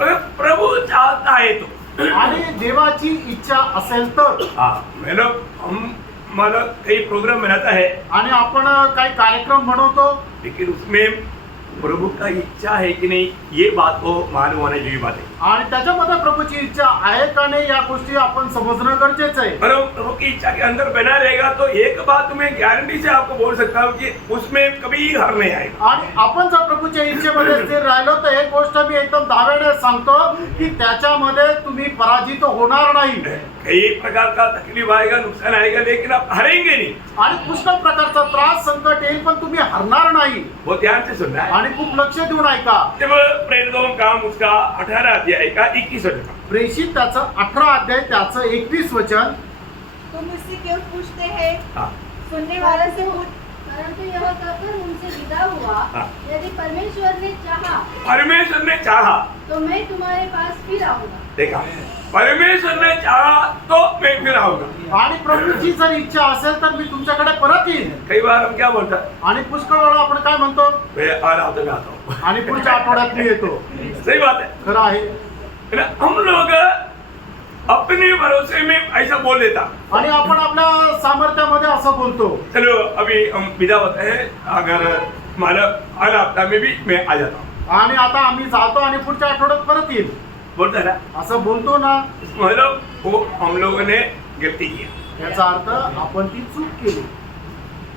अगर प्रभु चाहता है तो, आणि देवाची इच्छा असेल तर, हम मतलब कई प्रोग्राम बनाता है आणि आपण काही कार्यक्रम बनवतो, लेकिन उसमें प्रभु का इच्छा है कि नहीं ये बात को मालूम होने की बात है। आणि त्याच्यामध्ये प्रभूची इच्छा आहे का नाही या गोष्टी आपण समजणं गरजेचं आहे। पर प्रभु की इच्छा के अंदर बना रहेगा तो एक बात मैं गारंटी से आपको बोल सकता हूँ कि उसमें कभी हार नहीं आएगा। आणि आपण जर प्रभूच्या इच्छेमध्ये स्थिर राहिलो तर एक गोष्ट मी एकदम दाव्याने सांगतो की त्याच्यामध्ये तुम्ही पराजित होणार नाही कई प्रकार का तकलीफ आएगा, नुकसान आएगा, लेकिन आप हारेंगे नहीं। आणि पुष्कळ प्रकारचा त्रास संकट येईल पण तुम्ही हरणार नाही वो ध्यान से सुनना है। आणि खूप लक्ष देऊन ऐका जब प्रेरितों का काम उसका 18 अध्याय का 21 वचन, प्रेषित त्याचं 18 अध्याय त्याचं 21 वचन, तुम मुझसे क्यों पूछते हैं? हाँ, सुनने वालों से पूछ। परंतु यह कहकर उनसे विदा हुआ, हाँ। यदि परमेश्वर ने चाहा परमेश्वर ने चाहा, तो मैं तुम्हारे पास फिर आऊंगा। देखा, परमेश्वर ने चाहा तो मैं फिर आऊंगा। आणि प्रभूची जर इच्छा असेल तर मी तुमच्याकडे परत येईन। कई बार हम क्या बोलते हैं, आणि पुष्कळ वेळा आपण काय म्हणतो, मैं आ रहा तो मैं आता हूँ। आणि पुढच्या आठवड्यात मी येतो। सही बात है खरं आहे। है ना? हम लोग अपने भरोसे में ऐसा बोल देता। आणि आपण आपल्या सामर्थ्यामध्ये असं बोलतो। चलो अभी हम विदा होते हैं, अगर मालक अगला हफ्ता में भी मैं आ जाता हूँ, आणि आता आम्ही जातो आणि पुढच्या आठवड्यात परत येईल बोलता है ना। असं बोलतो ना, मतलब वो हम लोगों ने गलती किया, याचा अर्थ आपण ती चूक केली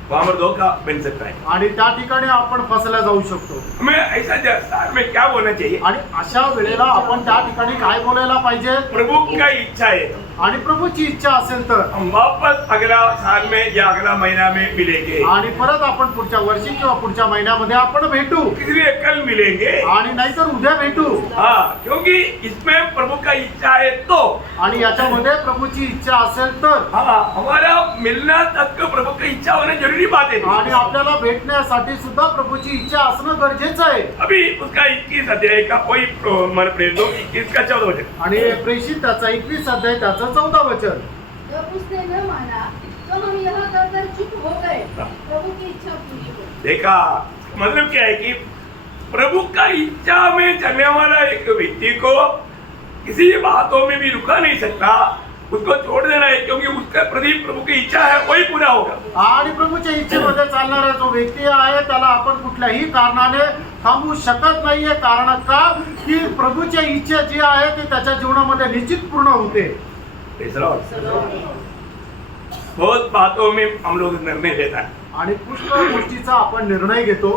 वहां पर धोखा बन सकता है। आणि त्या ठिकाणी आपण फसल्या जाऊ शकतो। हमें ऐसा जैसा में क्या बोलना चाहिए, आणि अशा वेळेला आपण त्या ठिकाणी काय बोलायला पाहिजे, प्रभु का इच्छा है आणि प्रभूची इच्छा असेल तर हम वापस अगला साल में या अगला महीना में मिलेंगे, आणि परत आपण पुढच्या वर्षी किंवा पुढच्या महिन्यामध्ये आपण भेटू, इसलिए कल मिलेंगे। आणि नाहीतर उद्या भेटू। हाँ, क्योंकि इसमें प्रभु का इच्छा है तो, आणि याच्यामध्ये प्रभूची इच्छा असेल तर, हाँ, हमारा मिलना तक प्रभु की इच्छा होना जरूरी बात है। आणि आपल्याला भेटण्यासाठी सुद्धा प्रभूची इच्छा असणं गरजेचं आहे। अभी उसका 21 अध्याय का कोई मन प्रेरितों 21 का 14 वचन, आणि प्रेषित त्याचा 21 अध्याय त्याचं 14 वचन, जब उसने न माना तो हम यह कहकर चुप हो गए, प्रभु की इच्छा पूरी हो। देखा, मतलब क्या है कि प्रभु का इच्छा में चलने वाला एक व्यक्ति को किसी बातों में भी रुका नहीं सकता, उसको छोड़ देना है, क्योंकि उसका प्रति प्रभु की इच्छा है वही पूरा होगा। आणि प्रभूच्या इच्छेमध्ये चालणारा जो व्यक्ती आहे त्याला आपण कुठल्याही कारणाने थांबवू शकत नाहीये। कारण का की प्रभूच्या इच्छा जी आहे ती त्याच्या जीवनामध्ये निश्चित पूर्ण होते। Praise the Lord. बहुत बातों में हम लोग निर्णय लेता है आणि पुष्कळ गोष्टीचा आपण निर्णय घेतो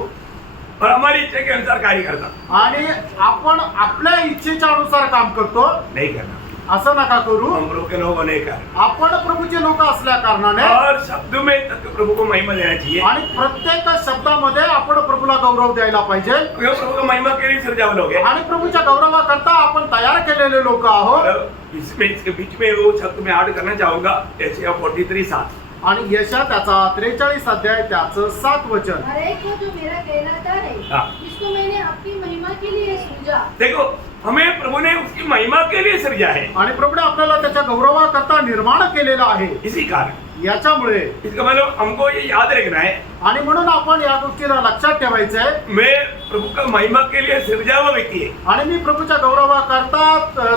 और हमारी इच्छा के अनुसार कार्य करता आणि आपण आपल्या इच्छेच्या अनुसार काम करतो। नहीं करना, असं नका करू। हम लोग के लोग होने का, आपण प्रभूचे लोक असल्या कारणाने और शब्द में तक प्रभु को महिमा देना चाहिए, आणि प्रत्येक शब्दामध्ये आपण प्रभूला गौरव द्यायला पाहिजे। क्योंकि प्रभु को महिमा के लिए सृजा लोग हैं। आणि प्रभूच्या गौरवाकरता आपण तयार केलेले लोक आहोत। और इसमें इसके बीच में वो शब्द में ऐड करना चाहूंगा, यशायाह 43:7, आणि यशा त्याचा 43 अध्याय त्याचं 7 वचन, हर एक को जो मेरा कहलाता है, हाँ। इसको मैंने आपकी महिमा के लिए सृजा। देखो, हमें प्रभु ने उसकी महिमा के लिए सृजा है, आणि प्रभूने आपल्याला त्याच्या गौरवाकरता निर्माण केलेला आहे। इसी कारण याच्यामुळे इसका मतलब हमको ये याद रखना है, आणि म्हणून आपण या गोष्टीला लक्षात ठेवायचं आहे। मैं प्रभु का महिमा के लिए सृजा हुआ व्यक्ति है, आणि मी प्रभूच्या गौरवाकरता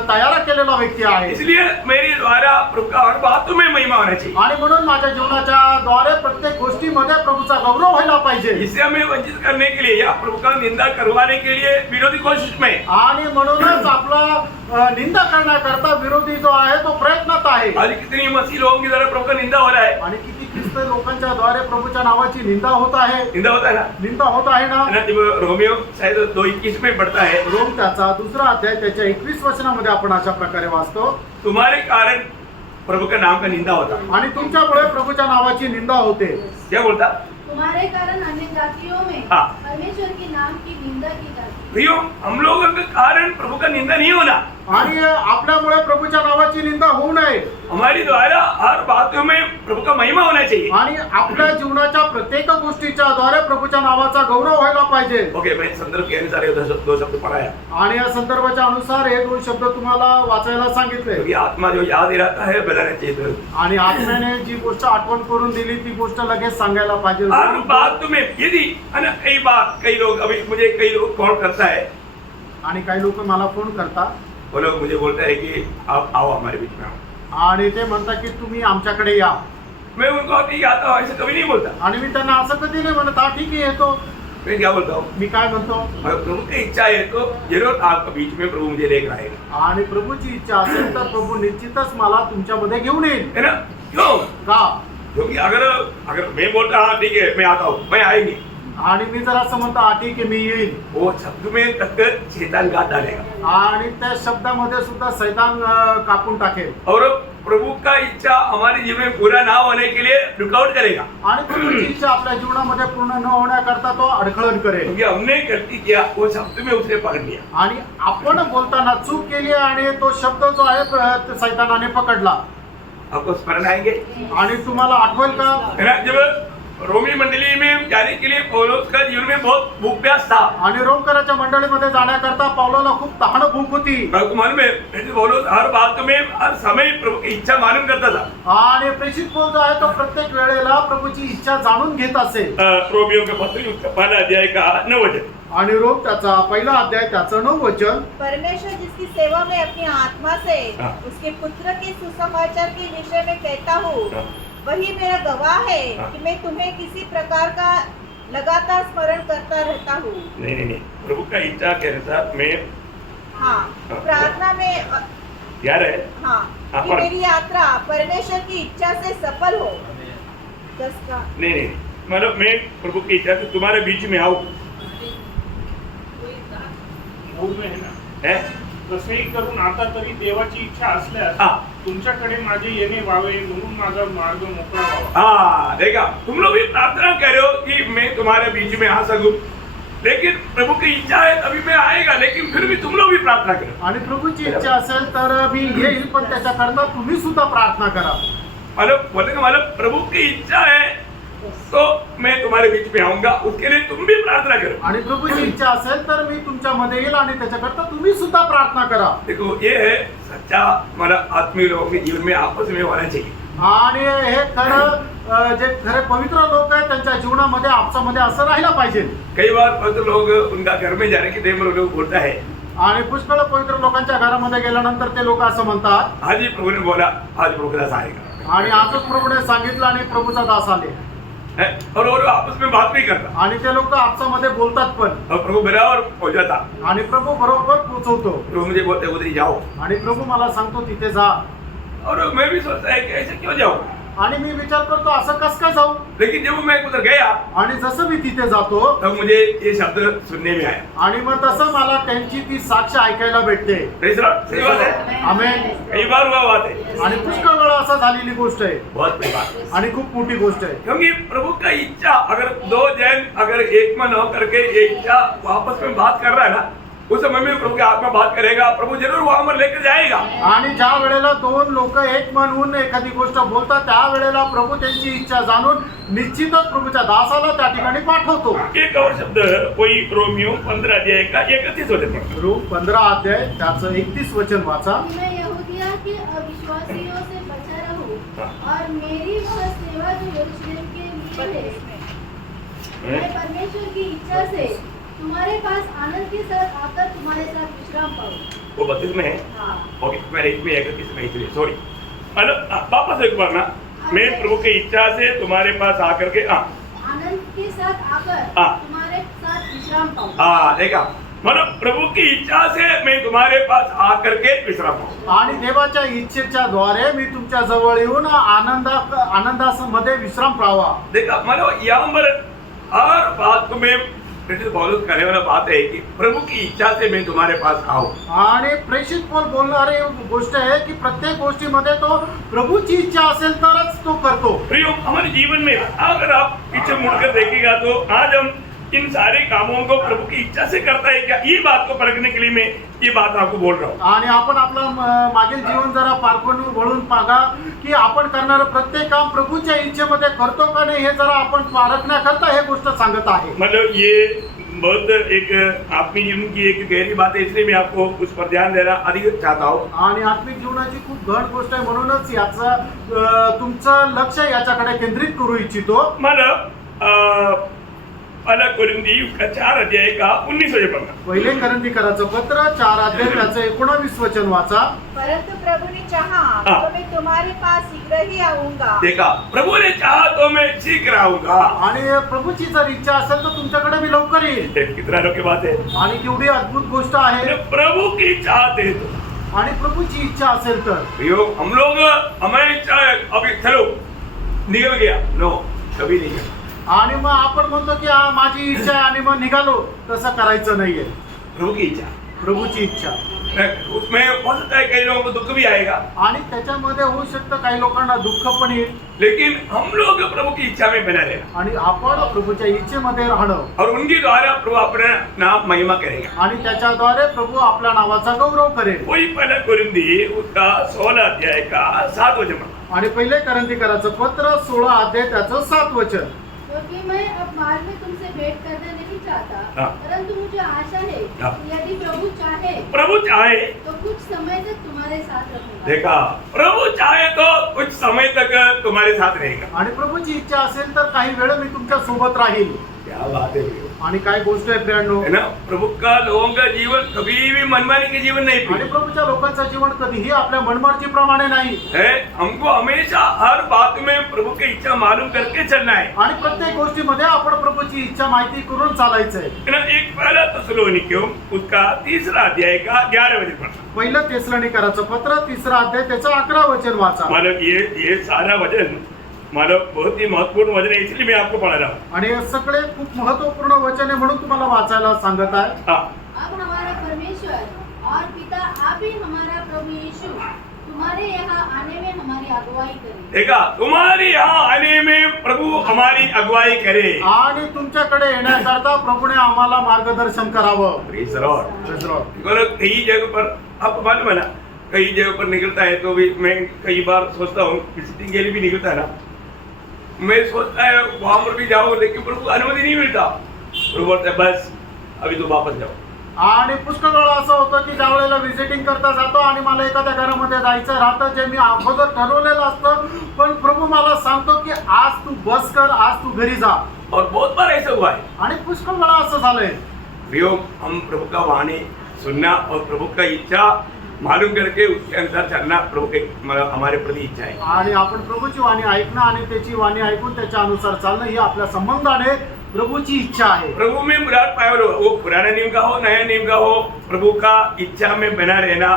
तयार केलेला व्यक्ती आहे। इसलिए मेरे द्वारा प्रभु का हर बातों में महिमा होना चाहिए। आणि म्हणून माझ्या जीवनाच्या द्वारे प्रत्येक गोष्टीमध्ये प्रभूचा गौरव व्हायला पाहिजे। इससे हमें वंचित करने के लिए या प्रभु का निंदा करवाने के लिए विरोधी कोशिश में, आणि म्हणूनच आपला निंदा करण्याकरता विरोधी जो आहे तो प्रयत्नात आहे। आज कितनी मसीह लोगों की द्वारा प्रभु का निंदा हो रहा है, आणि किती ख्रिस्त लोकांच्या द्वारे प्रभूच्या नावाची निंदा होत आहे। निंदा होता है ना। निंदा होत आहे ना। है ना, जब रोमियो शायद 2:21 में पढ़ता है, रोम त्याचा 2 अध्याय त्याच्या 21 वचनामध्ये आपण अशा प्रकारे वाचतो, तुम्हारे कारण प्रभु का नाम का निंदा होता। आणि तुमच्यामुळे प्रभूच्या नावाची निंदा होते। क्या बोलता, तुम्हारे कारण अन्य जातियों में हाँ। परमेश्वर के नाम की निंदा की जाती है। प्रियो, हम लोगों के कारण प्रभु का निंदा नहीं होना, आणि आपल्यामुळे प्रभूच्या नावाची निंदा होऊ नये। हमारी द्वारा हर बातों में प्रभु का महिमा होना चाहिए। आणि आपल्या जीवनाच्या प्रत्येक गोष्टीच्या द्वारे प्रभूच्या नावाचा गौरव व्हायला पाहिजे। ओके, मैं संदर्भ के अनुसार ये दो शब्द पढ़ाया, आणि या संदर्भाच्या अनुसार हे 2 शब्द तुम्हाला वाचायला सांगितले। क्योंकि आत्मा जो याद ही रहता है बताना चाहिए तो आणि आत्म्याने जी गोष्ट आठवण करून दिली ती गोष्ट लगेच सांगायला पाहिजे। हर बात में यदि है ना, कई बार कई लोग, अभी मुझे कई लोग कॉल करता है, आणि काही लोक मला फोन करतात, वो लोग मुझे बोलता है कि आप आओ हमारे बीच में आओ। आणि ते म्हणतात की तुम्ही आमच्याकडे या। मैं उनको ठीक आता हूँ ऐसे कभी नहीं बोलता। आणि मी त्यांना असं कधी नाही म्हणत, हा ठीक आहे येतो। मैं क्या बोलता हूँ, मी काय म्हणतो, अगर प्रभु की इच्छा है तो जरूर आपके बीच में प्रभु मुझे लेकर आएगा, आणि प्रभूची इच्छा असेल तर प्रभू निश्चितच मला तुमच्यामध्ये घेऊन येईल। है ना। क्यों? का? क्योंकि अगर मैं बोलता हाँ ठीक है मैं आता हूँ, मैं आएंगे, आणि मी जर असं म्हणतो हा ठीक आहे मी येईल, वो शब्द में तक शैतान गात डालेगा आणि त्या शब्दामध्ये सुद्धा सैतान कापून टाकेल और प्रभु का इच्छा हमारे जीवन में पूरा ना होने के लिए रुकावट करेगा, आणि प्रभूची इच्छा आपल्या जीवनामध्ये पूर्ण न होण्याकरता तो अडखळण करेल. क्योंकि हमने गलती किया वो शब्द में उसने पकड़ लिया. आणि आपण बोलताना चूक केली आणि तो शब्द जो आहे सैतानाने पकडला. आपको स्मरण आएंगे आणि तुम्हाला आठवेल का है ना, जब रोमी मंडली में जाने के लिए पौलुस का जीवन में बहुत भूख प्यास था. आणि रोमकराच्या मंडळीमध्ये जाण्याकरता पावलाला खूप तहान भूक होती. आपको मालूम है पौलुस हर बात में हर समय प्रभु की इच्छा मालूम करता था. आणि प्रेषित पौल जो आहे तो प्रत्येक वेळेला प्रभूची इच्छा जाणून घेत असे. रोमियों के पत्र उसका पहला अध्याय का 9 वचन. आणि रोम त्याचा पहिला अध्याय त्याचं 9 वचन. परमेश्वर जिसकी सेवा में अपनी आत्मा से हाँ। उसके पुत्र के सुसमाचार के विषय में कहता हूँ, हाँ। वही मेरा गवाह है हाँ। कि मैं तुम्हें किसी प्रकार का लगातार स्मरण करता रहता हूँ. नहीं प्रभु का इच्छा के अनुसार मैं हाँ, हाँ। प्रार्थना में यार है हाँ, हाँ, कि पर- मेरी यात्रा परमेश्वर की इच्छा से सफल हो. 10 का नहीं मतलब मैं प्रभु की इच्छा से तुम्हारे बीच में आऊं बोलणं आहे ना, है तसेही करून आता तरी देवाची इच्छा असल्यास हा. तुमच्याकडे माझे येणे व्हावे म्हणून माझा मार्ग मोकळा व्हावा. हाँ देखा तुम लोग भी प्रार्थना कर रहे हो कि मैं तुम्हारे बीच में आ सकूं, लेकिन प्रभु की इच्छा है तभी मैं आएगा, लेकिन फिर भी तुम लोग भी प्रार्थना करो. आणि प्रभूची इच्छा असेल तर मी येईल, पण त्याच्याकरता तुम्ही सुद्धा प्रार्थना करा. मतलब बोलने का मतलब प्रभु की इच्छा है तो मैं तुम्हारे बीच में आऊंगा, उसके लिए तुम भी प्रार्थना करो. आणि प्रभूची इच्छा असेल तर मी तुमच्यामध्ये येईल आणि त्याच्याकरता तुम्ही सुद्धा प्रार्थना करा. देखो ये है सच्चा मतलब आत्मीय लोगों के जीवन में आपस में होना चाहिए. आणि हे खरं जे खरे पवित्र लोक आहेत त्यांच्या जीवनामध्ये आपसामध्ये असं राहिलं पाहिजे. कई बार पवित्र लोग उनका घर में जाने के टाइम लोग बोलता है आणि पुष्कळ पवित्र लोकांच्या घरामध्ये गेल्यानंतर ते लोक असं म्हणतात, आज ही प्रभु ने बोला आज प्रभु का दास आएगा आणि आजच प्रभूने सांगितलं आणि प्रभूचा दास आले. है? और वो लोग आपस में बात नहीं करता आणि ते लोक आपसामध्ये बोलतात पण, और प्रभु बराबर पहुंचाता. आणि प्रभू बरोबर पोहोचवतो. प्रभु मुझे बोलते उधर ही जाओ, आणि प्रभू मला सांगतो तिथे जा. और मैं भी सोचता है कि ऐसे क्यों जाऊं, आणि मी विचार करतो असं कस काय जाऊ. लेकिन जब मैं उधर गया आणि जसं मी तिथे जातो तब मुझे ये शब्द सुनने में आया. आणि मग तसं मला त्यांची ती साक्ष ऐकायला भेटते. सही सही बात है. आमेन. कई बार हुआ बात है, आणि पुष्कळ वेळा असं झालेली गोष्ट आहे बहुत बड़ी बात है. आणि खूप मोठी गोष्ट आहे. क्योंकि प्रभु का इच्छा अगर दो जन अगर एक मन होकर के एक इच्छा आपस में बात कर रहा है ना, उस समय में प्रभु के आत्मा बात करेगा, प्रभु जरूर वहां पर लेकर जाएगा. आणि ज्या वेळेला दोन लोक एक मन होऊन एखादी गोष्ट बोलतात त्या वेळेला प्रभू त्यांची इच्छा जाणून निश्चितच प्रभूच्या दासाला त्या ठिकाणी पाठवतो. एक और शब्द वही रोमियो 15 अध्याय का 31 वचन. रोम 15 अध्याय त्याचं 31 वचन वाचा. कि मैं यहूदिया के अविश्वासियों से बचा रहूं और मेरी वह सेवा जो यरूशलेम के लिए है, मैं परमेश्वर की इच्छा से तुम्हारे पास आनंद के साथ आकर तुम्हारे साथ विश्राम पाऊं. वो 32 में है. हाँ. ओके मैं एक में 31 में इसलिए सॉरी. मतलब वापस एक बार ना, मैं प्रभु की इच्छा से तुम्हारे पास आकर के आनंद के साथ आकर हाँ. तुम्हारे साथ विश्राम पाऊं. देखा मतलब प्रभु की इच्छा से मैं तुम्हारे पास आकर के विश्राम पाऊं. आणि देवाच्या इच्छेच्या द्वारे मी तुमच्या जवळ येऊन आनंदामध्ये विश्राम पाहावा. देखा मतलब यहाँ पर हर बात को मैं पौलुस करने वाला बात है कि प्रभु की इच्छा से मैं तुम्हारे पास आऊं. आणि प्रेषित पौल बोलणारी गोष्ट आहे की प्रत्येक गोष्टीमध्ये तो प्रभूची इच्छा असेल तरच तो करतो. प्रियो हमारे जीवन में अगर आप पीछे मुड़कर देखेगा तो आज हम इन सारे कामों को प्रभु की इच्छा से करता है क्या, ये बात को परखने के लिए मैं ये बात आपको बोल रहा हूँ. आणि आपण आपलं मागील जीवन जरा पारखून वळून पागा की आपण करणारं प्रत्येक काम प्रभूच्या इच्छेमध्ये करतो का नाही हे जरा आपण पारखण्याकरता हे गोष्ट सांगत आहे. मतलब ये बहुत एक आत्मीय जीवन की एक गहरी बात है, इसलिए मैं आपको उस पर ध्यान देना अधिक चाहता हूँ. आणि आत्मिक जीवनाची खूप गहन गोष्ट आहे म्हणूनच याचं तुमचं लक्ष याच्याकडे केंद्रित करू इच्छितो. मतलब अलग कोरिंथी उसका 4 अध्याय का 19 वचन. पहिले करंदीकराचं पत्र 4 अध्याय त्याचं 19 वचन वाचा. परंतु प्रभु ने चाहा हाँ। तो मैं तुम्हारे पास शीघ्र ही आऊंगा. देखा प्रभु ने चाहा तो मैं शीघ्र आऊंगा. आणि प्रभूची जर इच्छा असेल तर तुमच्याकडे मी लवकर येईल. कितना लोग की बात है. आणि केवढी अद्भुत गोष्ट आहे. प्रभु की चाहत है तो आणि प्रभूची इच्छा असेल तर यो हम लोग हमारी इच्छा है अभी चलो निकल गया, नो कभी नहीं गया. आणि मग आपण म्हणतो की हा माझी इच्छा आहे आणि मग निघालो. तसं करायचं नाहीये. प्रभु की इच्छा प्रभूची इच्छा. उसमें हो सकता है कई लोगों को दुख भी आएगा, आणि त्याच्यामध्ये होऊ शकतं काही लोकांना दुःख पण येईल. लेकिन हम लोग प्रभु की इच्छा में बना रहेगा आणि आपण प्रभूच्या इच्छेमध्ये राहणं और उनके द्वारा प्रभु अपना नाम महिमा करेगा. आणि त्याच्याद्वारे प्रभू आपल्या नावाचा गौरव करेल. वही पहला कुरिन्थी उसका 16 अध्याय का 7 वचन पढ़ा. आणि पहिले करंथीकराचं पत्र 16 अध्याय त्याचं 7 वचन. क्योंकि मैं अब मार्ग में तुमसे भेंट करना नहीं चाहता, हाँ। परंतु मुझे आशा है हाँ। कि यदि प्रभु चाहे प्रभु चाहे, तो कुछ समय तक तुम्हारे साथ रखूंगा. देखा, प्रभु चाहे तो कुछ समय तक तुम्हारे साथ रहेगा. आणि प्रभूची इच्छा असेल तर काही वेळ मी तुमच्या सोबत राहील. क्या बात है भैया. आणि काय गोष्ट आहे प्रियांनो. है ना, प्रभु का लोगों का जीवन कभी भी मनमानी के जीवन नहीं आणि थी प्रभूच्या लोकांचं जीवन कधीही आपल्या मनमर्जीप्रमाणे नाही. है. हमको हमेशा हर बात में प्रभु की इच्छा मालूम करके चलना है. आणि प्रत्येक गोष्टीमध्ये आपण प्रभूची इच्छा माहिती करून चालायचंय. है ना, एक पहला तसलोनिकियों उसका 3 अध्याय का 11 वचन पढ़ा. पहिलं तेसलोनिकराचं पत्र 3 अध्याय त्याचं 11 वचन वाचा. मतलब ये सारा वचन मतलब बहुत ही महत्वपूर्ण वचन है, इसलिए मैं आपको पढ़ा रहा हूँ. आणि हे सगळे खूप महत्वपूर्ण वचन आहे म्हणून तुम्हाला वाचायला सांगत आहे. हाँ, अब हमारा परमेश्वर और पिता आप ही हमारा प्रभु यीशु तुम्हारे यहाँ आने में हमारी अगुवाई करे. देखा, तुम्हारे यहाँ आने में प्रभु हमारी अगुवाई करे. आणि तुमच्याकडे येण्याकरता प्रभूने आम्हाला मार्गदर्शन करावं. Praise the Lord. Praise the Lord. देखो, कई जगह पर आपको मालूम है ना, कई जगह पर निकलता है तो भी मैं कई बार सोचता हूँ विजिटिंग के लिए भी निकलता है ना, मैं सोचता है वहां पर भी जाओ, लेकिन प्रभु अनुमति नहीं मिलता. प्रभु बोलता है बस अभी तो वापस जाओ. आणि पुष्कळ वेळा असं होतं की ज्यावेळेला व्हिजिटिंग करता जातो आणि मला एखाद्या घरामध्ये जायचं राहतं जे मी अगोदर ठरवलेलं असतं, पण प्रभू मला सांगतो की आज तू बस कर, आज तू घरी जा. और बहुत बार ऐसा हुआ है. आणि पुष्कळ वेळा असं झालंय. प्रियो, हम प्रभु का वाणी सुनना और प्रभु का इच्छा मालूम करके उसके अनुसार चलना प्रभु के हमारे प्रति इच्छा है. आणि आपण प्रभूची वाणी ऐकणं आणि त्याची वाणी ऐकून त्याच्या अनुसार चालणं ही आपल्या संबंधाने प्रभूची इच्छा है. प्रभु में मुराद पाए वो पुराना नियम का हो नया नियम का हो, प्रभु का इच्छा में बना रहना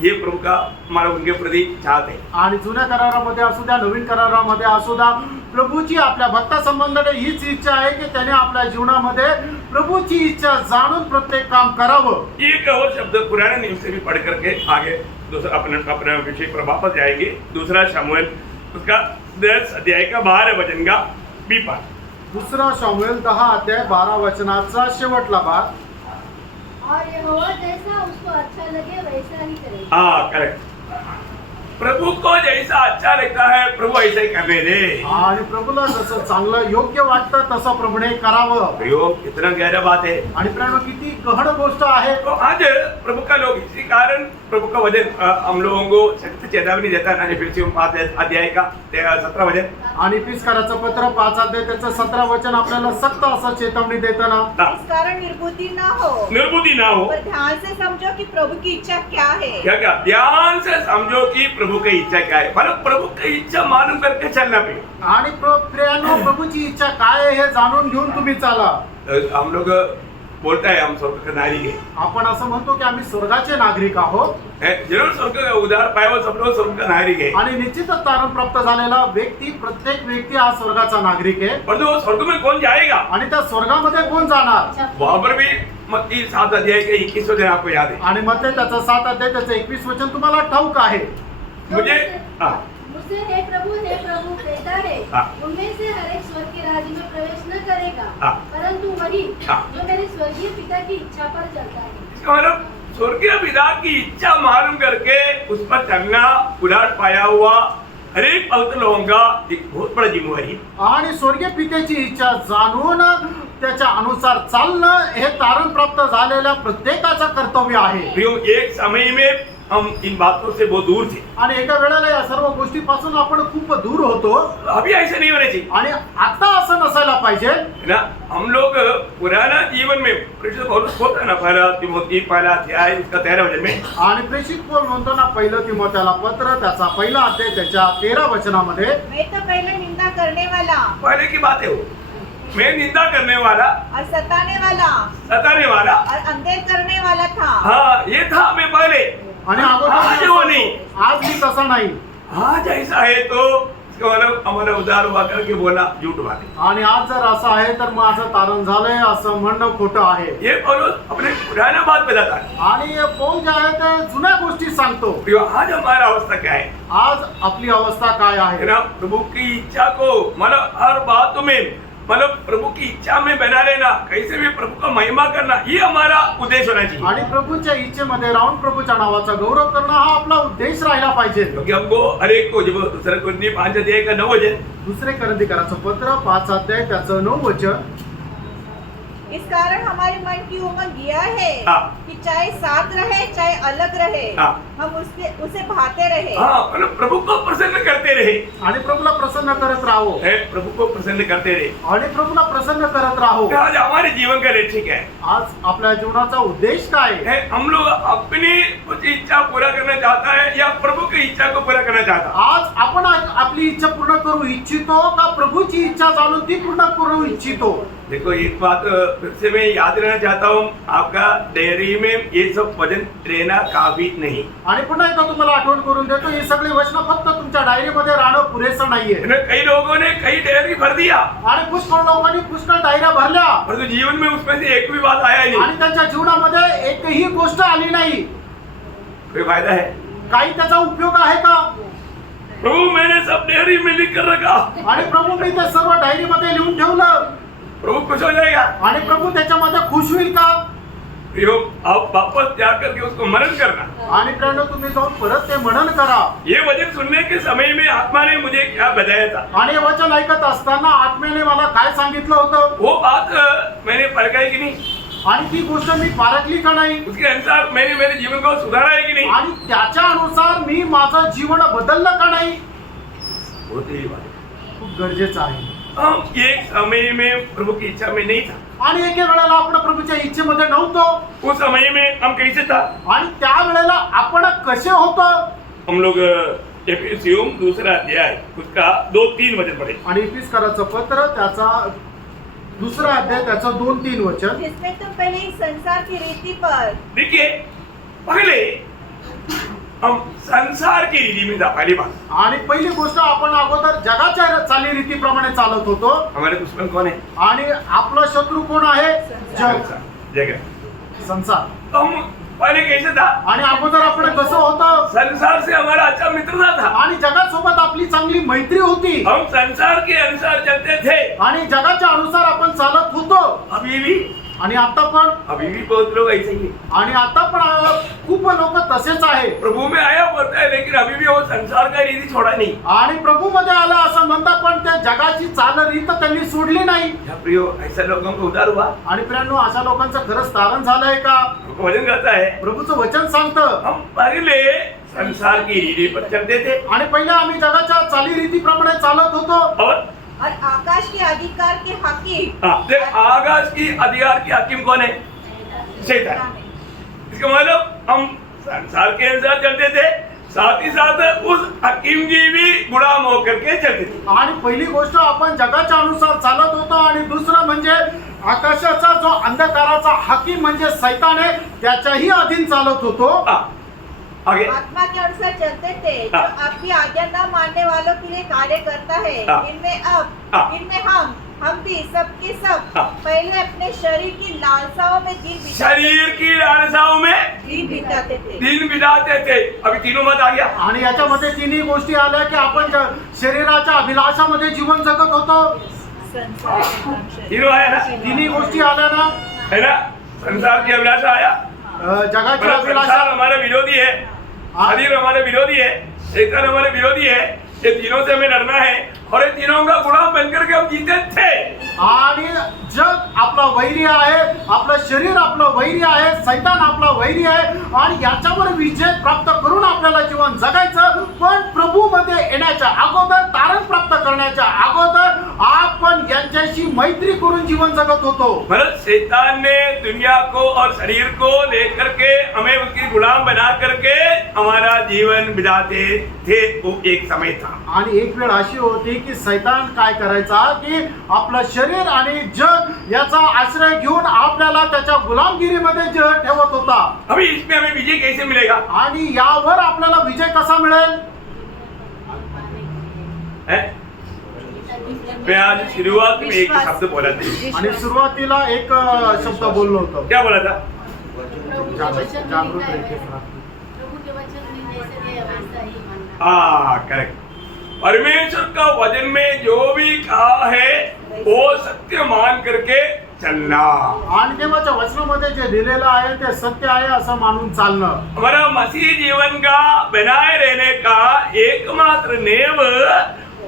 ये प्रभु का हमारा उनके प्रति चाहत है. आणि जुन्या करारामध्ये असू द्या नवीन करारामध्ये असू द्या, प्रभूची आपल्या भक्ता संबंधाने हीच इच्छा आहे की त्याने आपल्या जीवनामध्ये प्रभूची इच्छा जाणून प्रत्येक काम करावं. एक और शब्द पुराने नियम से भी पढ़ करके आगे दूसरा अपने विषय पर वापस जाएंगे. दूसरा शमूएल उसका 10 अध्याय का 12 वचन का बी पाठ. दुसरा शमूएल 10 अध्याय 12 वचनाचा शेवटला भाग. और यहोवा जैसा उसको अच्छा लगे वैसा ही करे. हाँ, करेक्ट. प्रभु को जैसा अच्छा लगता है प्रभु ऐसा ही करने दे. आणि प्रभूला जसं चांगलं योग्य वाटतं तसं प्रभूने करावं. प्रयोग कितना गहरा बात है. आणि प्रेम किती गहन गोष्ट आहे. तो आज प्रभु का लोग इसी कारण प्रभु का वचन हम लोगों को सख्त चेतावनी देता है. एफएससी 5 अध्याय का 17 वचन. आणि पिस्काराचं पत्र 5 अध्याय त्याचं 17 वचन आपल्याला सक्त असं चेतावणी देताना, इस कारण निर्बुद्धि ना हो, निर्बुद्धि ना हो, पर ध्यान से समझो कि प्रभु की इच्छा क्या है. क्या क्या ध्यान से समझो कि प्रभु की इच्छा क्या है. मतलब प्रभु की इच्छा मालूम करके चलना पे. आणि प्रियांनो प्रभूची इच्छा काय आहे हे जाणून घेऊन तुम्ही चाला. हम लोग बोलता है हम स्वर्ग का नागरिक है. आपण असं म्हणतो की आम्ही स्वर्गाचे नागरिक आहोत. जरूर स्वर्ग का उद्धार पाया हुआ सब लोग स्वर्ग का नागरिक है. आणि निश्चितच तारण प्राप्त झालेला व्यक्ती प्रत्येक व्यक्ती हा स्वर्गाचा नागरिक आहे. परंतु वो स्वर्ग में कौन जाएगा? आणि त्या स्वर्गामध्ये कोण जाणार. वहां पर भी मत्ती 7 अध्याय के 21 वचन आपको याद है. आणि मग त्याचं 7 अध्याय त्याचं 21 वचन तुम्हाला ठाऊक आहे. मुझे हाँ, मुझसे हे प्रभु कहता है, हाँ। उनमें से हर एक स्वर्ग के राज्य में प्रवेश न करेगा, हाँ। परंतु वही हाँ। जो मेरे स्वर्गीय पिता की इच्छा पर चलता है. इसका मतलब स्वर्गीय पिता की इच्छा मालूम करके उस पर चलना उलट पाया हुआ हर एक पवित्र लोगों का एक बहुत बड़ा जिम्मेवारी. आणि स्वर्गीय पित्याची इच्छा जाणून त्याच्या अनुसार चालणं हे तारण प्राप्त झालेल्या प्रत्येकाचं कर्तव्य आहे. प्रियो, एक समय में हम इन बातों से बहुत दूर थे. आणि एका वेळेला या सर्व गोष्टीपासून आपण खूप दूर होतो. अभी ऐसे नहीं होने चाहिए. आणि आता असं नसायला पाहिजे है ना. हम लोग पुराना जीवन में प्रेषित पौलुस होता है ना, पहला तिमोथी पहला अध्याय उसका 13 वचन में, आणि प्रेषित पौल म्हणतो ना पहिलं तिमोथेला पत्र त्याचा पहिला अध्याय त्याच्या 13 वचनामध्ये, मैं तो पहले निंदा करने वाला पहले की बात है वो. मैं निंदा करने वाला, और सताने वाला सताने वाला, और अंधेर करने वाला था. हाँ ये था मैं पहले. आणि आज वो अगोदर नहीं. आज मी तसा नाही. आज ऐसा है तो इसका मतलब हमारा उदार हुआ करके बोला झूठ बात है। आणि आज जर असं आहे तर माझं तारण झालंय असं म्हणणं खोटं आहे. ये पौलुस अपने पुराना बात बताता है। आणि पौल जे आहे ते जुन्या गोष्टी सांगतो. प्रियो, आज हमारा अवस्था क्या है? आज आपली अवस्था काय आहे? ना प्रभु की इच्छा को मतलब हर बात में मतलब प्रभु की इच्छा में बना रहना, कैसे भी प्रभु का महिमा करना, ये हमारा उद्देश्य होना चाहिए। आणि प्रभूच्या इच्छेमध्ये राहून प्रभूच्या नावाचा गौरव करणं हा आपला उद्देश राहिला पाहिजे. क्योंकि हमको हर एक को जब दूसरा कुंडली 5 अध्याय का 9 वचन, दुसरे करंदीकराचं पत्र 5 अध्याय त्याचं 9 वचन. इस कारण हमारे मन की उमंग यह है हाँ। कि चाहे साथ रहे चाहे अलग रहे, हाँ। हम उसे भाते रहे। हाँ मतलब प्रभु को प्रसन्न करते रहे, आणि प्रभूला प्रसन्न करत राहो. है प्रभु को प्रसन्न करते रहे। आणि प्रभूला प्रसन्न करत राहो. तो आज हमारे जीवन का लक्ष्य क्या है? आज आपल्या जीवनाचा उद्देश काय आहे? है हम लोग अपनी कुछ इच्छा पूरा करना चाहता है या प्रभु की इच्छा को पूरा करना चाहता है? आज आपण आपली इच्छा पूर्ण करू इच्छितो का प्रभूची इच्छा जाणून ती पूर्ण करू इच्छितो? देखो एक बात फिर से मैं याद रहना चाहता हूँ, आपका डायरी में ये सब वचन रहना काफी नहीं। आणि पुन्हा एकदा तुम्हाला आठवण करून देतो, ही सगळी वचनं फक्त तुमच्या डायरीमध्ये राहणं पुरेसं नाहीये. कई लोगों ने कई डायरी भर दिया, आणि पुष्कळ लोकांनी पुष्कळ डायऱ्या भरल्या, परंतु जीवन में उसमें से एक भी बात आया ही नहीं। आणि त्यांच्या जीवनामध्ये एकही गोष्ट आली नाही. कोई फायदा है? काही त्याचा उपयोग आहे का? प्रभु मैंने सब डायरी में लिख कर रखा, आणि प्रभू मी ते सर्व डायरीमध्ये लिहून ठेवलं, प्रभु खुश हो जाएगा? आणि प्रभू त्याच्यामध्ये खुश होईल का? प्रियो, आप वापस जा करके उसको मनन करना। आणि प्रियांनो, तुम्ही जाऊन परत ते मनन करा. ये वचन सुनने के समय में आत्मा ने मुझे क्या बताया था, आणि हे वचन ऐकत असताना आत्म्याने मला काय सांगितलं होतं, वो बात मैंने परखाई की नहीं, आणि ती गोष्ट मी पारखली का नाही, उसके अनुसार मैंने मेरे जीवन को सुधारा है कि नहीं, आणि त्याच्या अनुसार मी माझं जीवन बदललं का नाही, होती ही बात। खूप गरजेचं आहे. हम एक समय में प्रभु की इच्छा में नहीं था, आणि एके वेळेला आपण प्रभूच्या इच्छेमध्ये नव्हतो, उस समय में हम कैसे था? आणि त्या वेळेला आपण कसे होतो. हम लोग एफेसियों 2 अध्याय उसका 2-3 वचन पढ़े। आणि इफिसकाराचं पत्र त्याचा 2 अध्याय त्याचं 2-3 वचन. जिसमें तुम पहले इस संसार की रीति पर देखिए, पहले हम संसार की रीति में था, पहली बात। आणि पहिली गोष्ट, आपण अगोदर जगाच्या चालीरीतीप्रमाणे चालत होतो. हमारे दुश्मन कौन है? आणि आपला शत्रू कोण आहे? जग, संसार, जगत। संसार. तो हम पहले कैसे था? आणि अगोदर आपण कसं होतं? संसार से हमारा अच्छा मित्रता था, आणि जगासोबत आपली चांगली मैत्री होती, हम संसार के अनुसार चलते थे। आणि जगाच्या अनुसार आपण चालत होतो. अभी भी आणि आता पण, अभी भी बहुत लोग ऐसे ही हैं। आणि आता पण खूप लोक तसेच आहे. प्रभु में आया बोलता है, लेकिन अभी भी वो संसार का रीति छोड़ा नहीं। आणि प्रभू मध्ये आला असं म्हणतात, पण त्या जगाची चालरीत त्यांनी सोडली नाही. या प्रियो, ऐसा लोगों को उद्धार हुआ? आणि प्रियांनो, अशा लोकांचं खरंच तारण झालंय का? वचन कहता है प्रभूचं वचन सांगतं, हम पहले संसार की रीति पर चलते थे, आणि पहिले आम्ही जगाच्या चालीरीतीप्रमाणे चालत होतो. और आकाश के अधिकार के हाकिम, आकाश की अधिकार की हाकिम कौन है? शैतान। इसका मतलब हम संसार के अनुसार चलते थे, साथ ही साथ उस हकीम की भी गुलाम होकर के चलते थे। आणि पहिली गोष्ट, आपण जगाच्या अनुसार चालत होतो, आणि दुसरं म्हणजे आकाशाचा जो अंधकाराचा हाकीम म्हणजे सैतान आहे, त्याच्याही अधीन चालत होतो. आगे आत्मा के अनुसार चलते थे, जो हाँ। आपकी आज्ञा न मानने वालों के लिए कार्य करता है। हाँ। हाँ। इनमें हम भी सबके सब हाँ। पहले अपने शरीर की लालसाओं में शरीर की लालसाओं में दिन बिताते थे। दिन बिताते थे। अभी तीनों मत आ गया। आणि याच्यामध्ये तिन्ही गोष्टी आल्या की आपण शरीराच्या अभिलाषामध्ये जीवन जगत होतो. तीनों आया ना? तिन्ही गोष्टी आल्या ना? है ना? संसार की अभिलाषा आया, जगाची मतलब अभिलाषा, संसार हमारा विरोधी है, शरीर हमारा विरोधी है, शैतान हमारे विरोधी है। ये तीनों से हमें लड़ना है, और ये तीनों का गुलाम बनकर के हम जीते थे। आणि जग आपला वैरी आहे, आपलं शरीर आपलं वैरी आहे, सैतान आपला वैरी आहे, आणि याच्यावर विजय प्राप्त करून आपल्याला जीवन जगायचं. पण प्रभू मध्ये येण्याच्या अगोदर, तारण प्राप्त करण्याच्या अगोदर आपण यांच्याशी मैत्री करून जीवन जगत होतो. मतलब शैतान ने दुनिया को और शरीर को लेकर के हमें उसकी गुलाम बना करके हमारा जीवन बिताते थे। वो एक समय था। आणि एक वेळ अशी होती की सैतान काय करायचा की आपलं शरीर आणि जग याचा आश्रय घेऊन आपल्याला त्याच्या गुलामगिरीमध्ये ठेवत होता. अभी इसमें हमें विजय कैसे मिलेगा? आणि यावर आपल्याला विजय कसा मिळेल? है? मैं आज शुरुआत में एक शब्द बोला था. आणि सुरुवातीला एक शब्द बोललो होतो. क्या बोला था? प्रभु के वचन में जागरूक लिखा रहिए. है, प्रभु के वचन में जैसे दिया वैसा ही मानना. हाँ, करेक्ट. परमेश्वर का वचन में जो भी कहा है वो सत्य मान करके चलना. आणि देवाच्या वचनामध्ये जे लिहिलेलं आहे ते सत्य आहे असं मानून चालणं. हमारा मसीह जीवन का बनाए रहने का एकमात्र नेम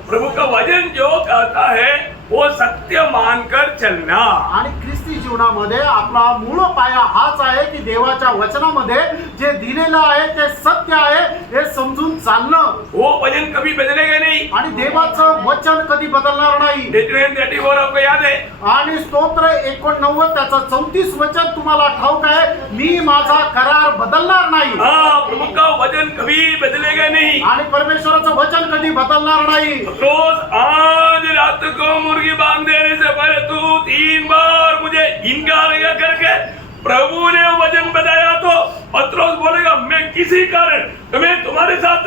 प्रभु का वचन जो कहता है वो सत्य मानकर चलना. आणि ख्रिस्ती जीवनामध्ये आपला मूळ पाया हाच आहे की देवाच्या वचनामध्ये जे दिलेलं आहे ते सत्य आहे हे समजून चालणं. वो वचन कभी बदलेगा नहीं. आणि देवाचं वचन कधी बदलणार नाही. 34 आपको याद है? आणि स्तोत्र 89 त्याचं 34 वचन तुम्हाला ठाऊक आहे, मी माझा करार बदलणार नाही. हाँ, प्रभु का वचन कभी बदलेगा नहीं. आणि परमेश्वराचं वचन कधी बदलणार नाही. रोज आज रात को मुर्गी बांध देने से पहले तू 3 बार मुझे इनकार करके प्रभु ने वचन बताया तो पत्रोस बोलेगा मैं किसी कारण तुम्हारे साथ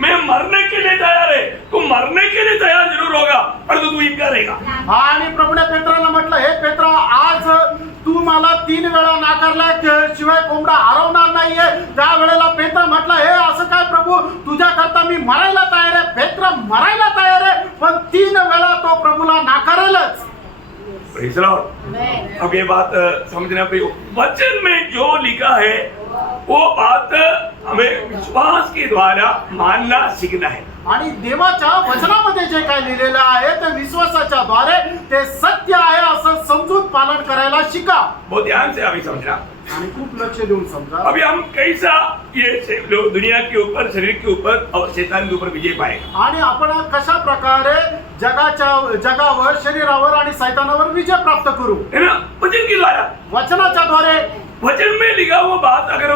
मैं मरने के लिए तैयार है. तू मरने के लिए तैयार जरूर होगा पर तू इनकारेगा. आणि प्रभूने पेत्राला म्हटलं, हे पेत्रा, आज तू मला 3 वेळा नाकारल्या शिवाय कोंबडा हरवणार नाहीये. त्या वेळेला पेत्र म्हटलं, हे असं काय प्रभू, तुझ्या करता मी मरायला तयार आहे. पेत्र मरायला तयार आहे पण 3 वेळा तो प्रभूला नाकारेलच. Praise the Lord. Amen. अब ये बात समझना पे वचन में जो लिखा है वो बात हमें विश्वास के द्वारा मानना सीखना है. आणि देवाच्या वचनामध्ये जे काय लिहिलेलं आहे ते विश्वासाच्या द्वारे ते सत्य आहे असं समजून पालन करायला शिका. बहुत ध्यान से अभी समझना. आणि खूप लक्ष देऊन समजा. अभी हम कैसा ये लोग दुनिया के ऊपर, शरीर के ऊपर और शैतान के ऊपर विजय पाएगा. आणि आपण कशा प्रकारे जगावर, शरीरावर आणि सैतानावर विजय प्राप्त करू. है ना? वचन के द्वारा. वचनाच्या द्वारे. वचन में लिखा हुआ बात अगर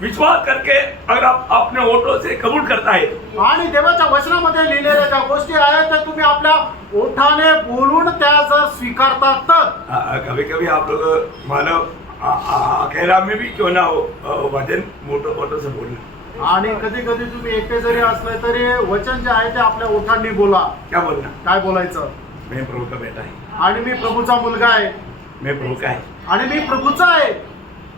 विश्वास करके अगर आप अपने होठों से कबूल करता है आणि देवाच्या वचनामध्ये लिहिलेल्या ज्या गोष्टी आहेत त्या तुम्ही आपल्या ओठाने बोलून त्या जर स्वीकारतात तर. कभी कभी आप लोग मानो अकेला में भी क्यों ना हो वचन मोठं से बोलना. आणि कधी कधी तुम्ही एकटे जरी असले तरी वचन जे आहे ते आपल्या ओठांनी बोला. क्या बोलना? काय बोलायचं? मैं प्रभु का बेटा है. आणि मी प्रभूचा मुलगा आहे. मैं प्रभु का है. आणि मी प्रभूचा आहे.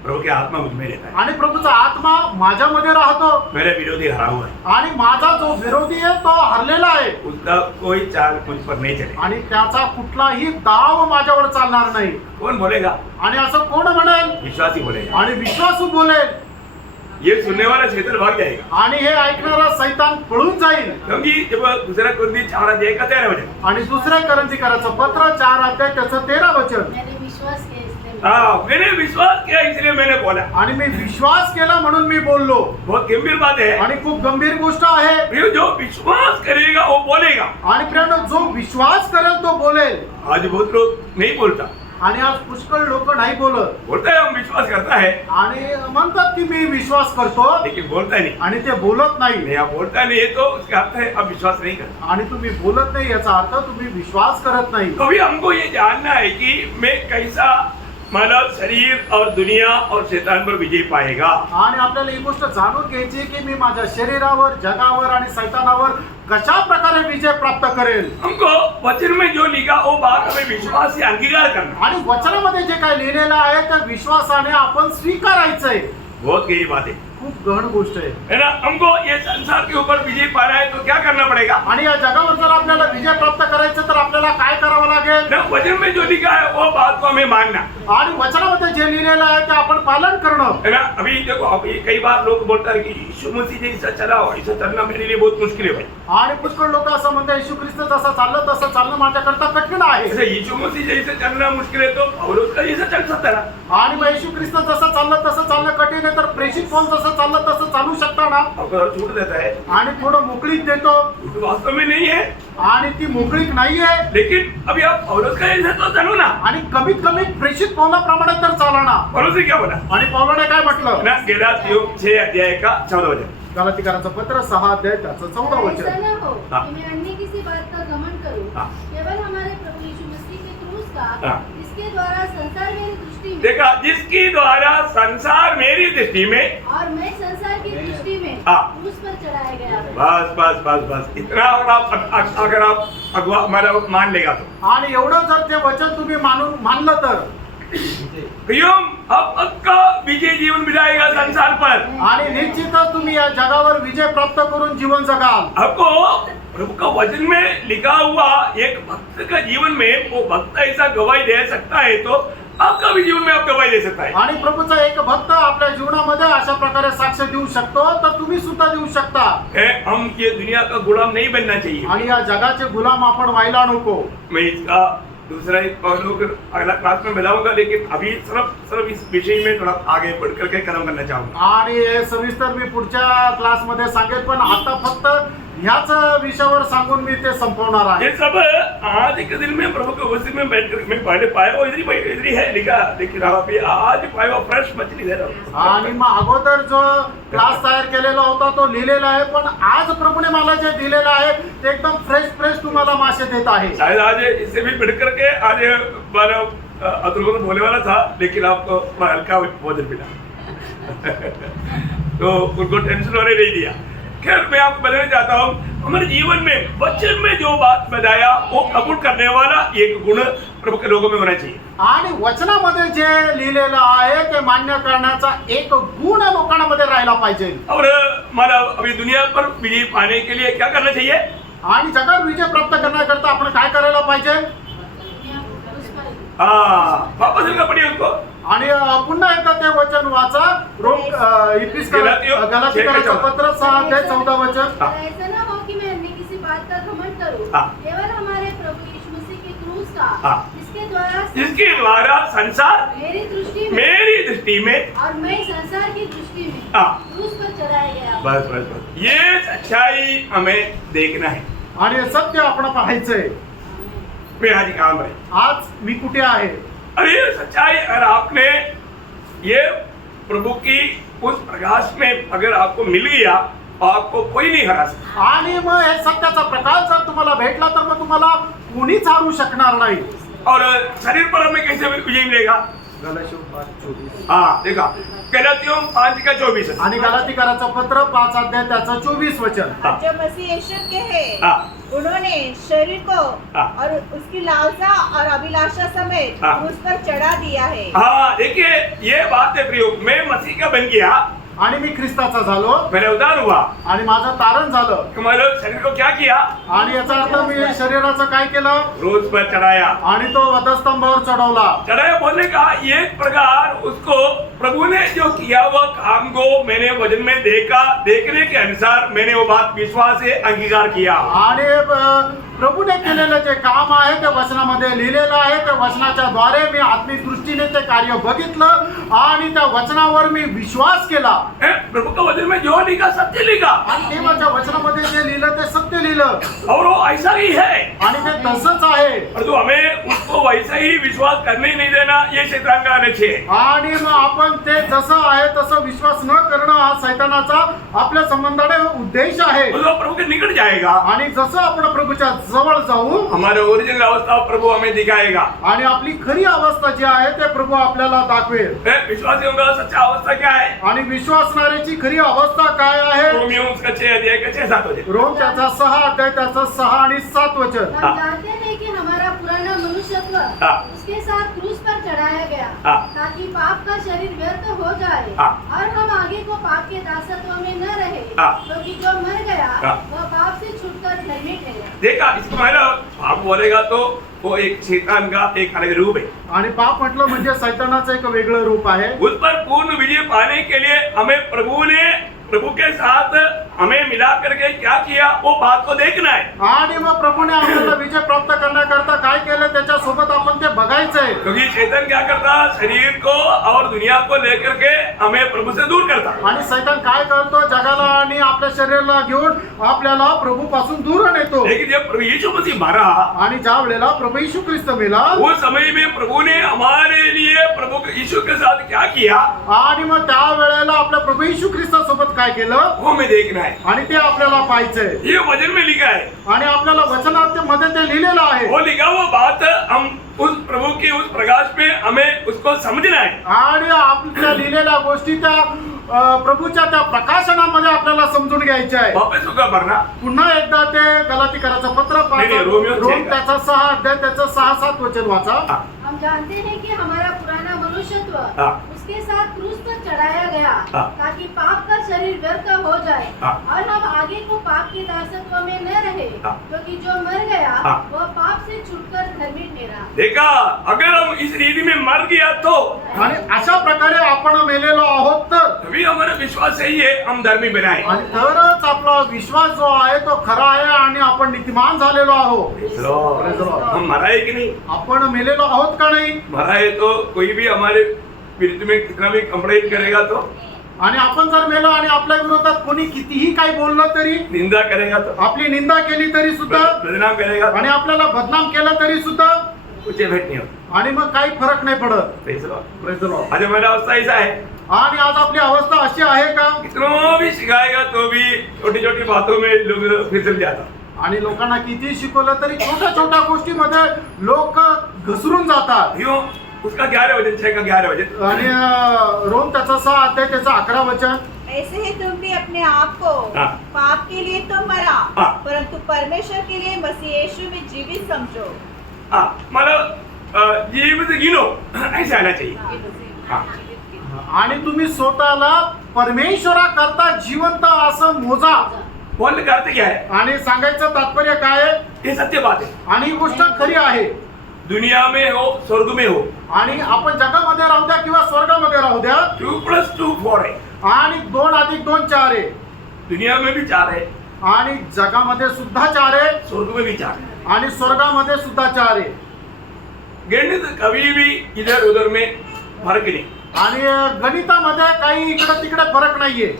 प्रभु की आत्मा मुझ में रहता है. आणि प्रभूचा आत्मा माझ्यामध्ये राहतो. मेरा विरोधी हरा हुआ है. आणि माझा जो विरोधी आहे तो हरलेला आहे. उसका कोई चाल मुझ पर नहीं चले. आणि त्याचा कुठलाही दाव माझ्यावर चालणार नाही. कौन बोलेगा? आणि असं कोण म्हणेल? विश्वासी बोलेगा. आणि विश्वासू बोलेल. ये सुनने वाला शैतान भाग जाएगा. आणि हे ऐकणारा सैतान पळून जाईल. क्योंकि जब दूसरा कुंदी 4:13 वचन. आणि दुसऱ्या करंथीकराचं पत्र 4 अध्याय त्याचं 13 वचन. मैंने विश्वास किया इसलिए मैंने विश्वास किया इसलिए मैंने बोला. आणि मी विश्वास केला म्हणून मी बोललो. बहुत गंभीर बात है. आणि खूप गंभीर गोष्ट आहे. प्रियो, जो विश्वास करेगा वो बोलेगा. आणि प्रियानो, जो विश्वास करेल तो बोलेल. आज बहुत लोग नहीं बोलता. आणि आज पुष्कळ लोक नाही बोलत. बोलता है हम विश्वास करता है आणि म्हणतात की मी विश्वास करतो लेकिन बोलता नहीं. आणि ते बोलत नाही. नहीं, आप बोलता नहीं है तो उसका अर्थ है आप विश्वास नहीं करते. आणि तुम्ही बोलत नाही याचा अर्थ तुम्ही विश्वास करत नाही. कभी हमको ये जानना है कि मैं कैसा मानव शरीर और दुनिया और शैतान पर विजय पाएगा. आणि आपल्याला ही गोष्ट जाणून घ्यायची की मी माझ्या शरीरावर, जगावर आणि सैतानावर कशा प्रकारे विजय प्राप्त करेल. हमको वचन में जो लिखा वो बात हमें विश्वास से अंगीकार करना. आणि वचनामध्ये जे काय लिहिलेलं आहे त्या विश्वासाने आपण स्वीकारायचंय. बहुत गहरी बात है. खूप गहन गोष्ट आहे. है ना? हमको ये संसार के ऊपर विजय पाना है तो क्या करना पड़ेगा? आणि या जगावर जर आपल्याला विजय प्राप्त करायचं तर आपल्याला काय करावं लागेल? ना, वचन में जो लिखा है वो बात को हमें मानना. आणि वचनामध्ये जे लिहिलेलं आहे ते आपण पालन करणं. है ना? अभी देखो, अभी कई बार लोग बोलता है कि यीशु मसीह जैसा चला हो ऐसा चलना मेरे लिए बहुत मुश्किल है भाई. आणि पुष्कळ लोक असं म्हणतात, येशू ख्रिस्त जसं चाललं तसं चालणं माझ्याकरता कठीण आहे. जैसे यीशु मसीह जैसे चलना मुश्किल है तो पौलुस का जैसा चल सकता ना. आणि मग येशू ख्रिस्त जसं चाललं तसं चालणं कठीण आहे तर प्रेषित पौल जसं चाललं तसं चालू शकता ना. आपको छूट देता है. आणि थोडं मोकळीक देतो. छूट वास्तव में नहीं है आणि ती मोकळीक नाहीये. लेकिन अभी आप पौलुस का जैसा तो चलो ना. आणि कमीत कमी प्रेषित पौलाप्रमाणे तर चाला ना. पौलुस ने क्या बोला? आणि पौलाने काय म्हटलं? ना गलातियों 6 अध्याय का 14 वचन. गलातिकराचं पत्र 6 अध्याय त्याचं 14 और वचन. ऐसा न हो हाँ. कि मैं अन्य किसी बात का घमंड करूं. हाँ. केवल हमारे प्रभु यीशु मसीह के क्रूस का, हाँ. इसके द्वारा संसार मेरी दृष्टि में देखा, जिसकी द्वारा संसार मेरी दृष्टि में और मैं संसार की दृष्टि में हाँ. क्रूस पर चढ़ाया गया हूं. बस बस बस बस इतना अगर आप अगवा हमारा मान लेगा तो आणि एवढं जर ते वचन तुम्ही मानलं तर प्रियम अब आपका विजय जीवन मिलाएगा संसार पर। आणि निश्चितच तुम्ही या जगावर विजय प्राप्त करून जीवन जगाल। आपको प्रभु का वचन में लिखा हुआ एक भक्त का जीवन में वो भक्त ऐसा गवाही दे सकता है तो आपका भी जीवन में आप गवाही दे सकता है। आणि प्रभूचा एक भक्त आपल्या जीवनामध्ये अशा प्रकारे साक्ष देऊ शकतो तर तुम्ही सुद्धा देऊ शकता। हम ये दुनिया का गुलाम नहीं बनना चाहिए। आणि या जगाचे गुलाम आपण व्हायला नको। मैं इसका दूसरा एक पहलू अगला क्लास में बताऊंगा, लेकिन अभी सिर्फ इस विषय में थोड़ा आगे बढ़ करके कदम करना चाहूंगा। आणि हे सविस्तर मी पुढच्या क्लासमध्ये सांगेल, पण आता फक्त ह्याच विषयावर सांगून मी ते संपवणार आहे। ये सब आज के दिन में प्रभु के उपस्थिति में बैठ कर मैं पहले पाया वो इधर ही है लिखा, लेकिन आप आज पाया वो फ्रेश मछली दे रहा हूँ। आणि मग अगोदर जो क्लास तयार केलेला होता तो लिहिलेला आहे, पण आज प्रभूने मला जे दिलेलं आहे ते एकदम फ्रेश तुम्हाला मासे देत आहे। शायद आज इससे भी बढ़ करके आज अतुल को बोलने वाला था, लेकिन आपको हल्का भोजन मिला तो उनको टेंशन होने नहीं दिया। खैर मैं आपको बताना चाहता हूँ, हमारे जीवन में वचन में जो बात बताया वो कबूल करने वाला एक गुण प्रभु के लोगों में होना चाहिए। आणि वचनामध्ये जे लिहिलेलं आहे ते मान्य करण्याचा एक गुण लोकांमध्ये राहिला पाहिजे। और हमारा अभी दुनिया पर विजय पाने के लिए क्या करना चाहिए? आणि जगात विजय प्राप्त करण्याकरता आपण काय करायला पाहिजे? वापस इनका पढ़िए उसको। आणि पुन्हा एकदा ते वचन वाचा, गलातियराचं पत्र 6:14 और ऐसा ना हो कि मैं अन्य किसी बात का घमंड करूं, केवल हमारे प्रभु यीशु मसीह की क्रूस का, जिसके द्वारा संसार मेरी दृष्टि में और मैं संसार की दृष्टि में क्रूस पर चढ़ाया गया। बस ये सच्चाई हमें देखना है। आणि सत्य आपण पाहायचंय। मैं आज काम है, आज मी कुठे आहे? अरे ये सच्चाई अगर आपने ये प्रभु की उस प्रकाश में अगर आपको मिल गया, आपको कोई नहीं हरा सकता। आणि मग हे सत्याचा प्रकाश जर तुम्हाला भेटला तर मग तुम्हाला कोणीच हारू शकणार नाही। और शरीर पर हमें कैसे विजय मिलेगा? देखा गलातियों 5:24 आणि गलातियराचं पत्र 5:24 जो मसीह यीशु के हैं, उन्होंने शरीर को और उसकी लालसा और अभिलाषा समेत उस पर चढ़ा दिया है। देखिए ये बात है प्रियो, मैं मसीह का बन गया आणि मी ख्रिस्ताचा झालो, मेरा उद्धार हुआ आणि माझं तारण झालं। तुम्हारे शरीर को क्या किया? आणि याचा अर्थ मी शरीराचं काय केलं? रोज पर चढ़ाया, आणि तो वधस्तंभावर चढवला। चढ़ाया बोलने का एक प्रकार उसको प्रभु ने जो किया वह काम को मैंने वचन में देखा, देखने के अनुसार मैंने वो बात विश्वास से अंगीकार किया। आणि प्रभूने केलेलं जे काम आहे ते वचनामध्ये लिहिलेलं आहे। त्या वचनाच्या द्वारे मी आत्मिक दृष्टीने ते कार्य बघितलं आणि त्या वचनावर मी विश्वास केला। प्रभु का वचन में जो लिखा सत्य लिखा, आणि देवाच्या वचनामध्ये जे लिहिलं ते सत्य लिहिलं, और वो ऐसा ही है आणि ते तसंच आहे। और तो हमें उसको वैसा ही विश्वास करने नहीं देना, ये शैतान का लक्ष्य है। आणि मग आपण ते जसं आहे तसं विश्वास न करणं हा शैतानाचा आपल्या संबंधाने उद्देश आहे। वो प्रभु के निकट जाएगा आणि जसं आपण प्रभूच्या जवळ जाऊ, हमारे ओरिजिनल अवस्था प्रभु हमें दिखाएगा आणि आपली खरी अवस्था जी आहे ते प्रभू आपल्याला दाखवेल। विश्वासियों का सच्चा अवस्था क्या है? आणि विश्वासणाऱ्याची खरी अवस्था काय आहे? रोमियो उसका 6:6-7 रोम त्याचा 6:6 आणि 7 हम जानते हैं कि हमारा पुराना मनुष्यत्व उसके साथ क्रूस पर चढ़ाया गया, ताकि पाप का शरीर व्यर्थ हो जाए और हम आगे को पाप के दासत्व में न रहे, क्योंकि जो मर गया वह पाप से छूटकर धर्मी ठहरा। देखा इसको मैंने पाप बोलेगा तो वो एक शैतान का एक अलग रूप है। आणि पाप म्हटलं म्हणजे शैतानाचं एक वेगळं रूप आहे। उस पर पूर्ण विजय पाने के लिए हमें प्रभु के साथ हमें मिला करके क्या किया वो बात को देखना है। आणि मग प्रभूने आपल्याला विजय प्राप्त करण्याकरता काय केलं त्याच्या सोबत आपण ते बघायचंय। क्योंकि शैतान क्या करता, शरीर को और दुनिया को लेकर के हमें प्रभु से दूर करता। आणि शैतान काय करतो, जगाला आणि आपल्या शरीराला घेऊन आपल्याला प्रभू पासून दूर नेतो। लेकिन जब प्रभु यीशु मसीह मरा आणि ज्या वेळेला प्रभू येशू ख्रिस्त मेला, उस समय में प्रभु ने हमारे लिए प्रभु यीशु के साथ क्या किया, आणि मग त्या वेळेला आपल्या प्रभू येशू ख्रिस्तासोबत काय केलं वो हमें देखना है। आणि ते आपल्याला पाहायचंय। ये वचन में लिखा है आणि आपल्याला वचनामध्ये ते लिहिलेलं आहे। वो लिखा वो बात हम उस प्रभु के उस प्रकाश में हमें उसको समझना है। आणि आपल्या लिहिलेल्या गोष्टी त्या प्रभूच्या त्या प्रकाशनामध्ये आपल्याला समजून घ्यायचे आहे. वापस होगा भरना पुन्हा एकदा ते गलातीकराचं पत्र नाही, नाही, रोमियो रोम 6 त्याचा 6 अध्याय त्याचं 6-7 वचन वाचा. हाँ, हम जानते हैं कि हमारा पुराना मनुष्यत्व हाँ। उसके साथ क्रूस पर चढ़ाया गया हाँ। ताकि पाप का शरीर व्यर्थ हो जाए हाँ। और हम आगे को पाप की दासत्व में न रहे हाँ। क्योंकि जो मर गया हाँ। वह पाप से छूटकर धर्मी ठहरा. देखा अगर हम इस रीति में मर गया तो आणि अशा प्रकारे आपण मेलेलो आहोत तर तभी हमारा विश्वास सही है, हम धर्मी बनाए. आणि तरच आपला विश्वास जो आहे तो खरा आहे आणि आपण नीतिमान झालेलो आहोत. Praise the Lord. हम मरा है कि नहीं? आपण मेलेलो आहोत का नाही? मरा है तो कोई भी हमारे विरुद्ध में कितना भी कंप्लेंट करेगा तो, आणि आपण जर मेलो आणि आपल्या विरोधात कोणी कितीही काही बोललं तरी, निंदा करेगा तो, आपली निंदा केली तरी सुद्धा बदनाम करेगा आणि तो, आपल्याला बदनाम केलं तरी सुद्धा कुछ इफेक्ट नहीं होता. आणि मग काही फरक नाही पडत. Praise the Lord. Praise the Lord. आज हमारा अवस्था ऐसा है, आणि आज आपली अवस्था अशी आहे का कितना भी सिखाएगा तो भी छोटी छोटी बातों में लोग फिसल जाता. आणि लोकांना किती शिकवलं तरी छोट्या छोट्या गोष्टीमध्ये लोक घसरून जातात. क्यों? उसका 11 वजन, 6 का 11 वजन. आणि रोम त्याचा 6 अध्याय त्याचं 11 वचन. ऐसे ही तुम भी अपने आप को हाँ। पाप के लिए तो मरा हाँ। परंतु परमेश्वर के लिए मसीह यीशु में जीवित समझो. हाँ, मतलब जीवित गिनो ऐसे आना चाहिए. हाँ. आणि तुम्ही स्वतःला परमेश्वराकरता जिवंत असं मोजा. बोलने का अर्थ क्या है? आणि सांगायचं तात्पर्य काय आहे? ये सत्य बात है. आणि ही गोष्ट खरी आहे. दुनिया में हो, स्वर्ग में हो, आणि आपण जगामध्ये राहू द्या किंवा स्वर्गामध्ये राहू द्या, 2+2 4 है. आणि 2 अधिक 2 4 आहे. दुनिया में भी 4 है, आणि जगामध्ये सुद्धा 4 आहे स्वर्ग में भी 4 है. आणि स्वर्गामध्ये सुद्धा 4 आहे. गणित कभी भी इधर उधर में फर्क नहीं. आणि गणितामध्ये काही इकडे तिकडे फरक नाहीये.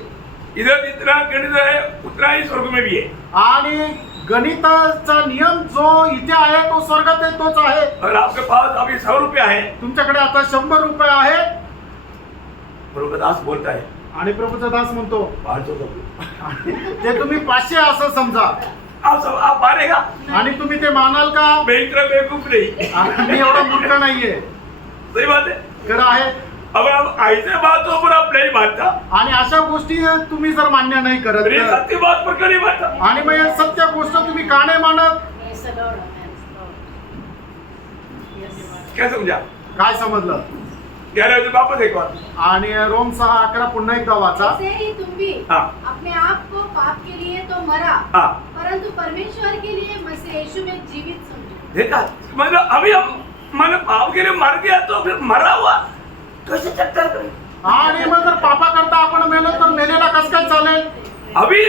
इधर जितना गणित है उतना ही स्वर्ग में भी है. आणि गणिताचा नियम जो इथे आहे तो स्वर्गात तोच आहे. अगर आपके पास अभी 100 रुपया है, तुमच्याकडे आता 100 रुपये आहे प्रभुदास बोलता है आणि प्रभूचा दास म्हणतो 500 का. ते तुम्ही 500 असं समजा. आप मारेगा? आणि तुम्ही ते मानाल का? मैं इतना बेवकूफ नहीं. मी एवढा मूर्ख नाहीये. सही बात है. खरं आहे. अब आप ऐसे बातों पर आप नहीं मानता, आणि अशा गोष्टी तुम्ही जर मान्य नाही करत फिर ये तर, सत्य बात पर क्यों नहीं मानता? आणि मग या सत्य गोष्ट तुम्ही का नाही मानत? Praise the Lord. Amen. Yes. क्या समझा? काय समजलं? 11 वजन वापस एक बार. आणि रोम 6:11 पुन्हा एकदा वाचा. ऐसे ही तुम भी हाँ. अपने आप को पाप के लिए तो मरा हाँ, परंतु परमेश्वर के लिए मसीह यीशु में जीवित समझो. देखा? मतलब अभी हम मैंने पाप के लिए मर गया तो फिर मरा हुआ कैसे चक्कर करें? आणि मग जर पापा करता आपण मेलो तर मेलेला कसं काय चालेल? अभी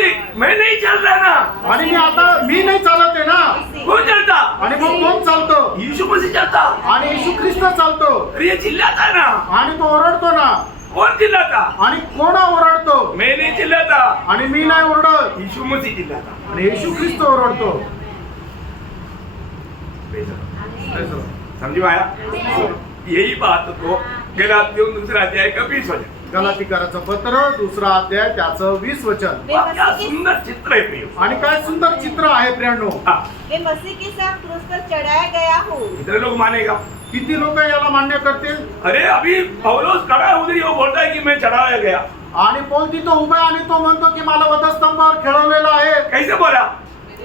मैं नहीं चल रहा ना. आणि मी नाही चालत आहे ना. कौन चलता? आणि मग कोण चालतो? यीशु मसीह चलता. आणि येशू ख्रिस्त चालतो. अरे ये चिल्लाता है ना. आणि तो ओरडतो ना. कौन चिल्लाता? आणि कोण ओरडतो? मैं नहीं चिल्लाता, आणि मी नाही ओरडत. यीशु मसीह चिल्लाता. आणि येशू ख्रिस्त ओरडतो. समझ में आया? यही बात को गलातियों 2 अध्याय का 20 वचन. गलातीकराचं पत्र 2 अध्याय त्याचं 20 वचन. वे क्या मसीह के सुंदर चित्र है प्रिय. आणि काय सुंदर चित्र आहे प्रियांनो. हाँ, वे मसीह के साथ क्रूस पर चढ़ाया गया हूँ. इतने लोग मानेगा. किती लोक याला मान्य करतील? अरे अभी पौलोस खड़ा है उधर, वो बोलता है कि मैं चढ़ाया गया. आणि पौल तिथं उभा आहे आणि तो म्हणतो की मला वधस्तंभावर खेळवलेलं आहे. कैसे बोला?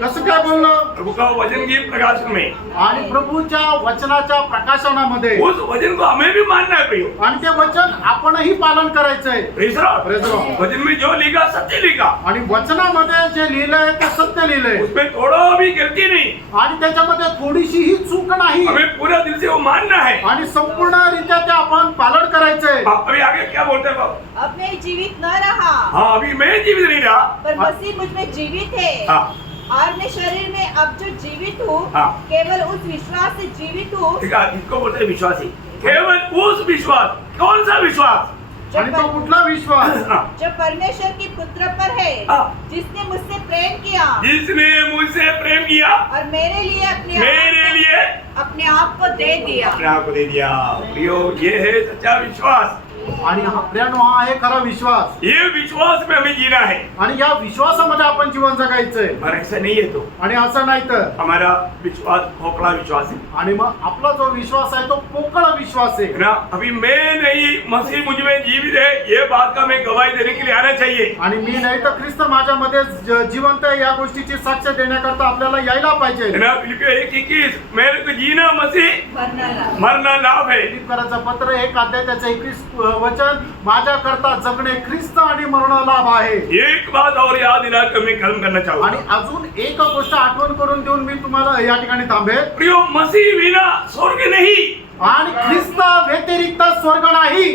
कसं काय बोललं? प्रभु का वचन की प्रकाशन में, आणि प्रभूच्या वचनाच्या प्रकाशनामध्ये. उस वचन को हमें भी मानना है प्रियो. आणि ते वचन आपणही पालन करायचंय. Praise the Lord. Praise the Lord. वचन में जो लिखा सत्य लिखा, आणि वचनामध्ये जे लिहिलंय ते सत्य लिहिलंय. उसमें थोड़ा भी गलती नहीं. आणि त्याच्यामध्ये थोडीशीही चूक नाही. हमें पूरा दिल से वो मानना है. आणि संपूर्णरित्या ते आपण पालन करायचंय. अभी आगे क्या बोलते हैं बाबू? अब मैं जीवित न रहा हाँ, अभी मैं जीवित नहीं रहा. पर मसीह मुझ में जीवित है. हाँ, और मैं शरीर में अब जो जीवित हूँ हाँ. केवल उस विश्वास से जीवित हूँ ठीक है, इसको बोलते हैं विश्वासी. केवल उस विश्वास. कौन सा विश्वास? जो आणि तो कुठला विश्वास? हाँ, जो परमेश्वर के पुत्र पर है हाँ. जिसने मुझसे प्रेम किया जिसने मुझसे प्रेम किया, और मेरे लिए मेरे लिए अपने आप को दे दिया. अपने आप को दे दिया. प्रियो, ये है सच्चा विश्वास. आणि प्रियानो हा आहे खरा विश्वास ये विश्वास में हमें जीना है, आणि या विश्वासामध्ये आपण जीवन जगायचंय और ऐसा नहीं है तो आणि असं नाही तर हमारा विश्वास खोखला विश्वास है आणि मग आपला जो विश्वास आहे तो पोकळ विश्वास आहे ना। अभी मैं नहीं, मसीह मुझ में जीवित है, ये बात का मैं गवाही देने के लिए आना चाहिए। आणि मी नाही तर ख्रिस्त माझ्यामध्ये जिवंत आहे या गोष्टीची साक्ष देण्याकरता आपल्याला यायला पाहिजे है ना। फिलिपियो 1:21, मेरे को जीना मसीह मरणाला मरना लाभ है। फिलिप्पियराचं पत्र 1 अध्याय त्याचं 21 वचन, माझ्याकरता जगणे ख्रिस्त आणि मरण लाभ आहे। एक बात और याद दिला कर मैं खत्म करना आणि चाहूंगा। अजून एक गोष्ट आठवण करून देऊन मी तुम्हाला या ठिकाणी थांबेल। प्रियो, मसीह बिना स्वर्ग नहीं। आणि ख्रिस्त व्यतिरिक्त स्वर्ग नाही,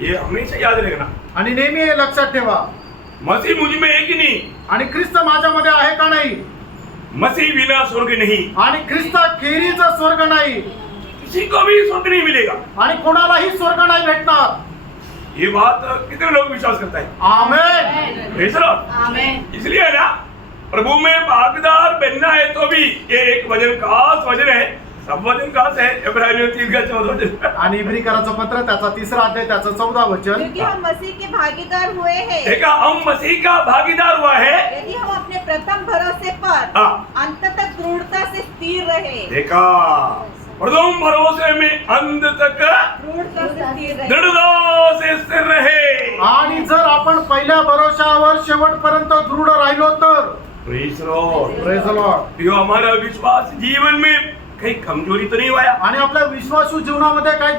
ये हमेशा याद रखना। आणि नेहमी हे लक्षात ठेवा। मसीह मुझ में है कि नहीं? आणि ख्रिस्त माझ्यामध्ये आहे का नाही? मसीह बिना स्वर्ग नहीं। आणि ख्रिस्त खेरीज स्वर्ग नाही, किसी को भी स्वर्ग नहीं मिलेगा। आणि कोणालाही स्वर्ग नाही भेटणार। ये बात कितने लोग विश्वास करता है? आमेन। Praise the Lord। आमेन। इसलिए है ना, प्रभु में भागीदार बनना है तो भी ये एक वचन खास वचन है, सब वचन खास है। इब्रानियों 3:14 वचन। आणि इब्रिकराचं पत्र त्याचा 3 अध्याय त्याचं 14 वचन, क्योंकि हम मसीह के भागीदार हुए हैं, देखा, हम मसीह का भागीदार हुआ है। यदि हम अपने प्रथम भरोसे पर हाँ। अंत तक दृढ़ता से स्थिर रहे, देखा, प्रथम भरोसे में अंत तक दृढ़ता से स्थिर रहे, दृढ़ता से स्थिर रहे। आणि जर आपण पहिल्या भरोशावर शेवटपर्यंत दृढ राहिलो तर Praise the Lord। Praise the Lord। यो हमारा विश्वास जीवन में कहीं कमजोरी तो नहीं हुआ? आणि आपल्या विश्वासू जीवनामध्ये काही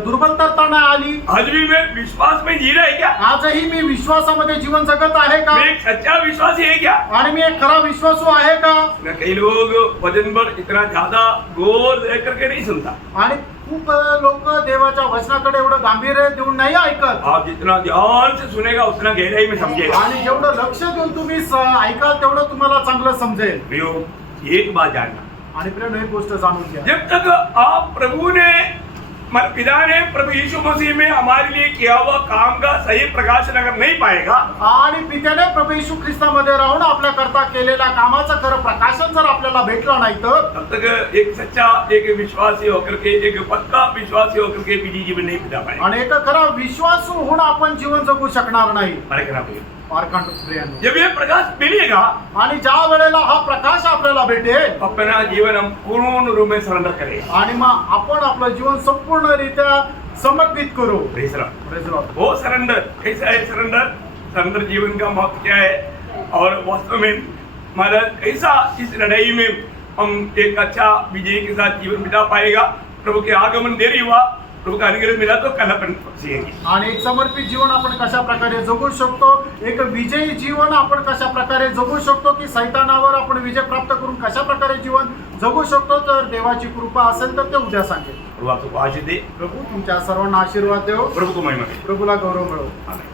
दुर्बलता नाही आली? आज भी मैं विश्वास में जी रहा है क्या? आजही मी विश्वासामध्ये जीवन जगत आहे का? मैं एक सच्चा विश्वासी है क्या? आणि मी एक खरा विश्वासू आहे का? ना, कई लोग वचन पर इतना ज्यादा गौर लेकर के नहीं सुनता। आणि खूप लोक देवाच्या वचनाकडे एवढं गांभीर्य देऊन नाही ऐकत। आप जितना ध्यान से सुनेगा उतना गहराई में समझेगा। आणि जेवढं लक्ष देऊन तुम्ही ऐकाल तेवढं तुम्हाला चांगलं समजेल। प्रियो, एक बात जानना, आणि प्रिय एक गोष्ट जाणून घ्या, जब तक आप प्रभु ने, पिता ने प्रभु यीशु मसीह में हमारे लिए किया हुआ काम का सही प्रकाशन अगर नहीं पाएगा, आणि पित्याने प्रभू येशू ख्रिस्तामध्ये राहून आपल्या करता केलेल्या कामाचं खरं प्रकाशन जर आपल्याला भेटलं नाही तर तब तक एक सच्चा, एक विश्वासी होकर के, एक पक्का विश्वासी होकर के भी जीवन नहीं बिता पाएगा। आणि एक खरा विश्वासू होऊन आपण जीवन जगू शकणार नाही। अरे करा प्रियो, पारखंड प्रियांनो, जब ये प्रकाश मिलेगा, आणि ज्या वेळेला हा प्रकाश आपल्याला भेटेल अपना जीवन हम पूर्ण रूप में सरेंडर करें। आणि मग आपण आपलं जीवन संपूर्णरित्या समर्पित करू। Praise the Lord। Praise the Lord। वो सरेंडर कैसा है? सरेंडर जीवन का महत्व क्या है, और वास्तव में हमारा कैसा इस लड़ाई में हम एक अच्छा विजय के साथ जीवन बिता पाएगा। प्रभु के आगमन देरी हुआ, प्रभु का अनुग्रह मिला तो कल अपन सीखेंगे। आणि एक समर्पित जीवन आपण कशा प्रकारे जगू शकतो, एक विजयी जीवन आपण कशा प्रकारे जगू शकतो, की सैतानावर आपण विजय प्राप्त करून कशा प्रकारे जीवन जगू शकतो, तर देवाची कृपा असेल तर ते उद्या सांगेल। प्रभु आपको आशीष दे, प्रभू तुमच्या सर्वांना आशीर्वाद देव, प्रभु को महिमा दे। प्रभूला गौरव मिळो। आमीन।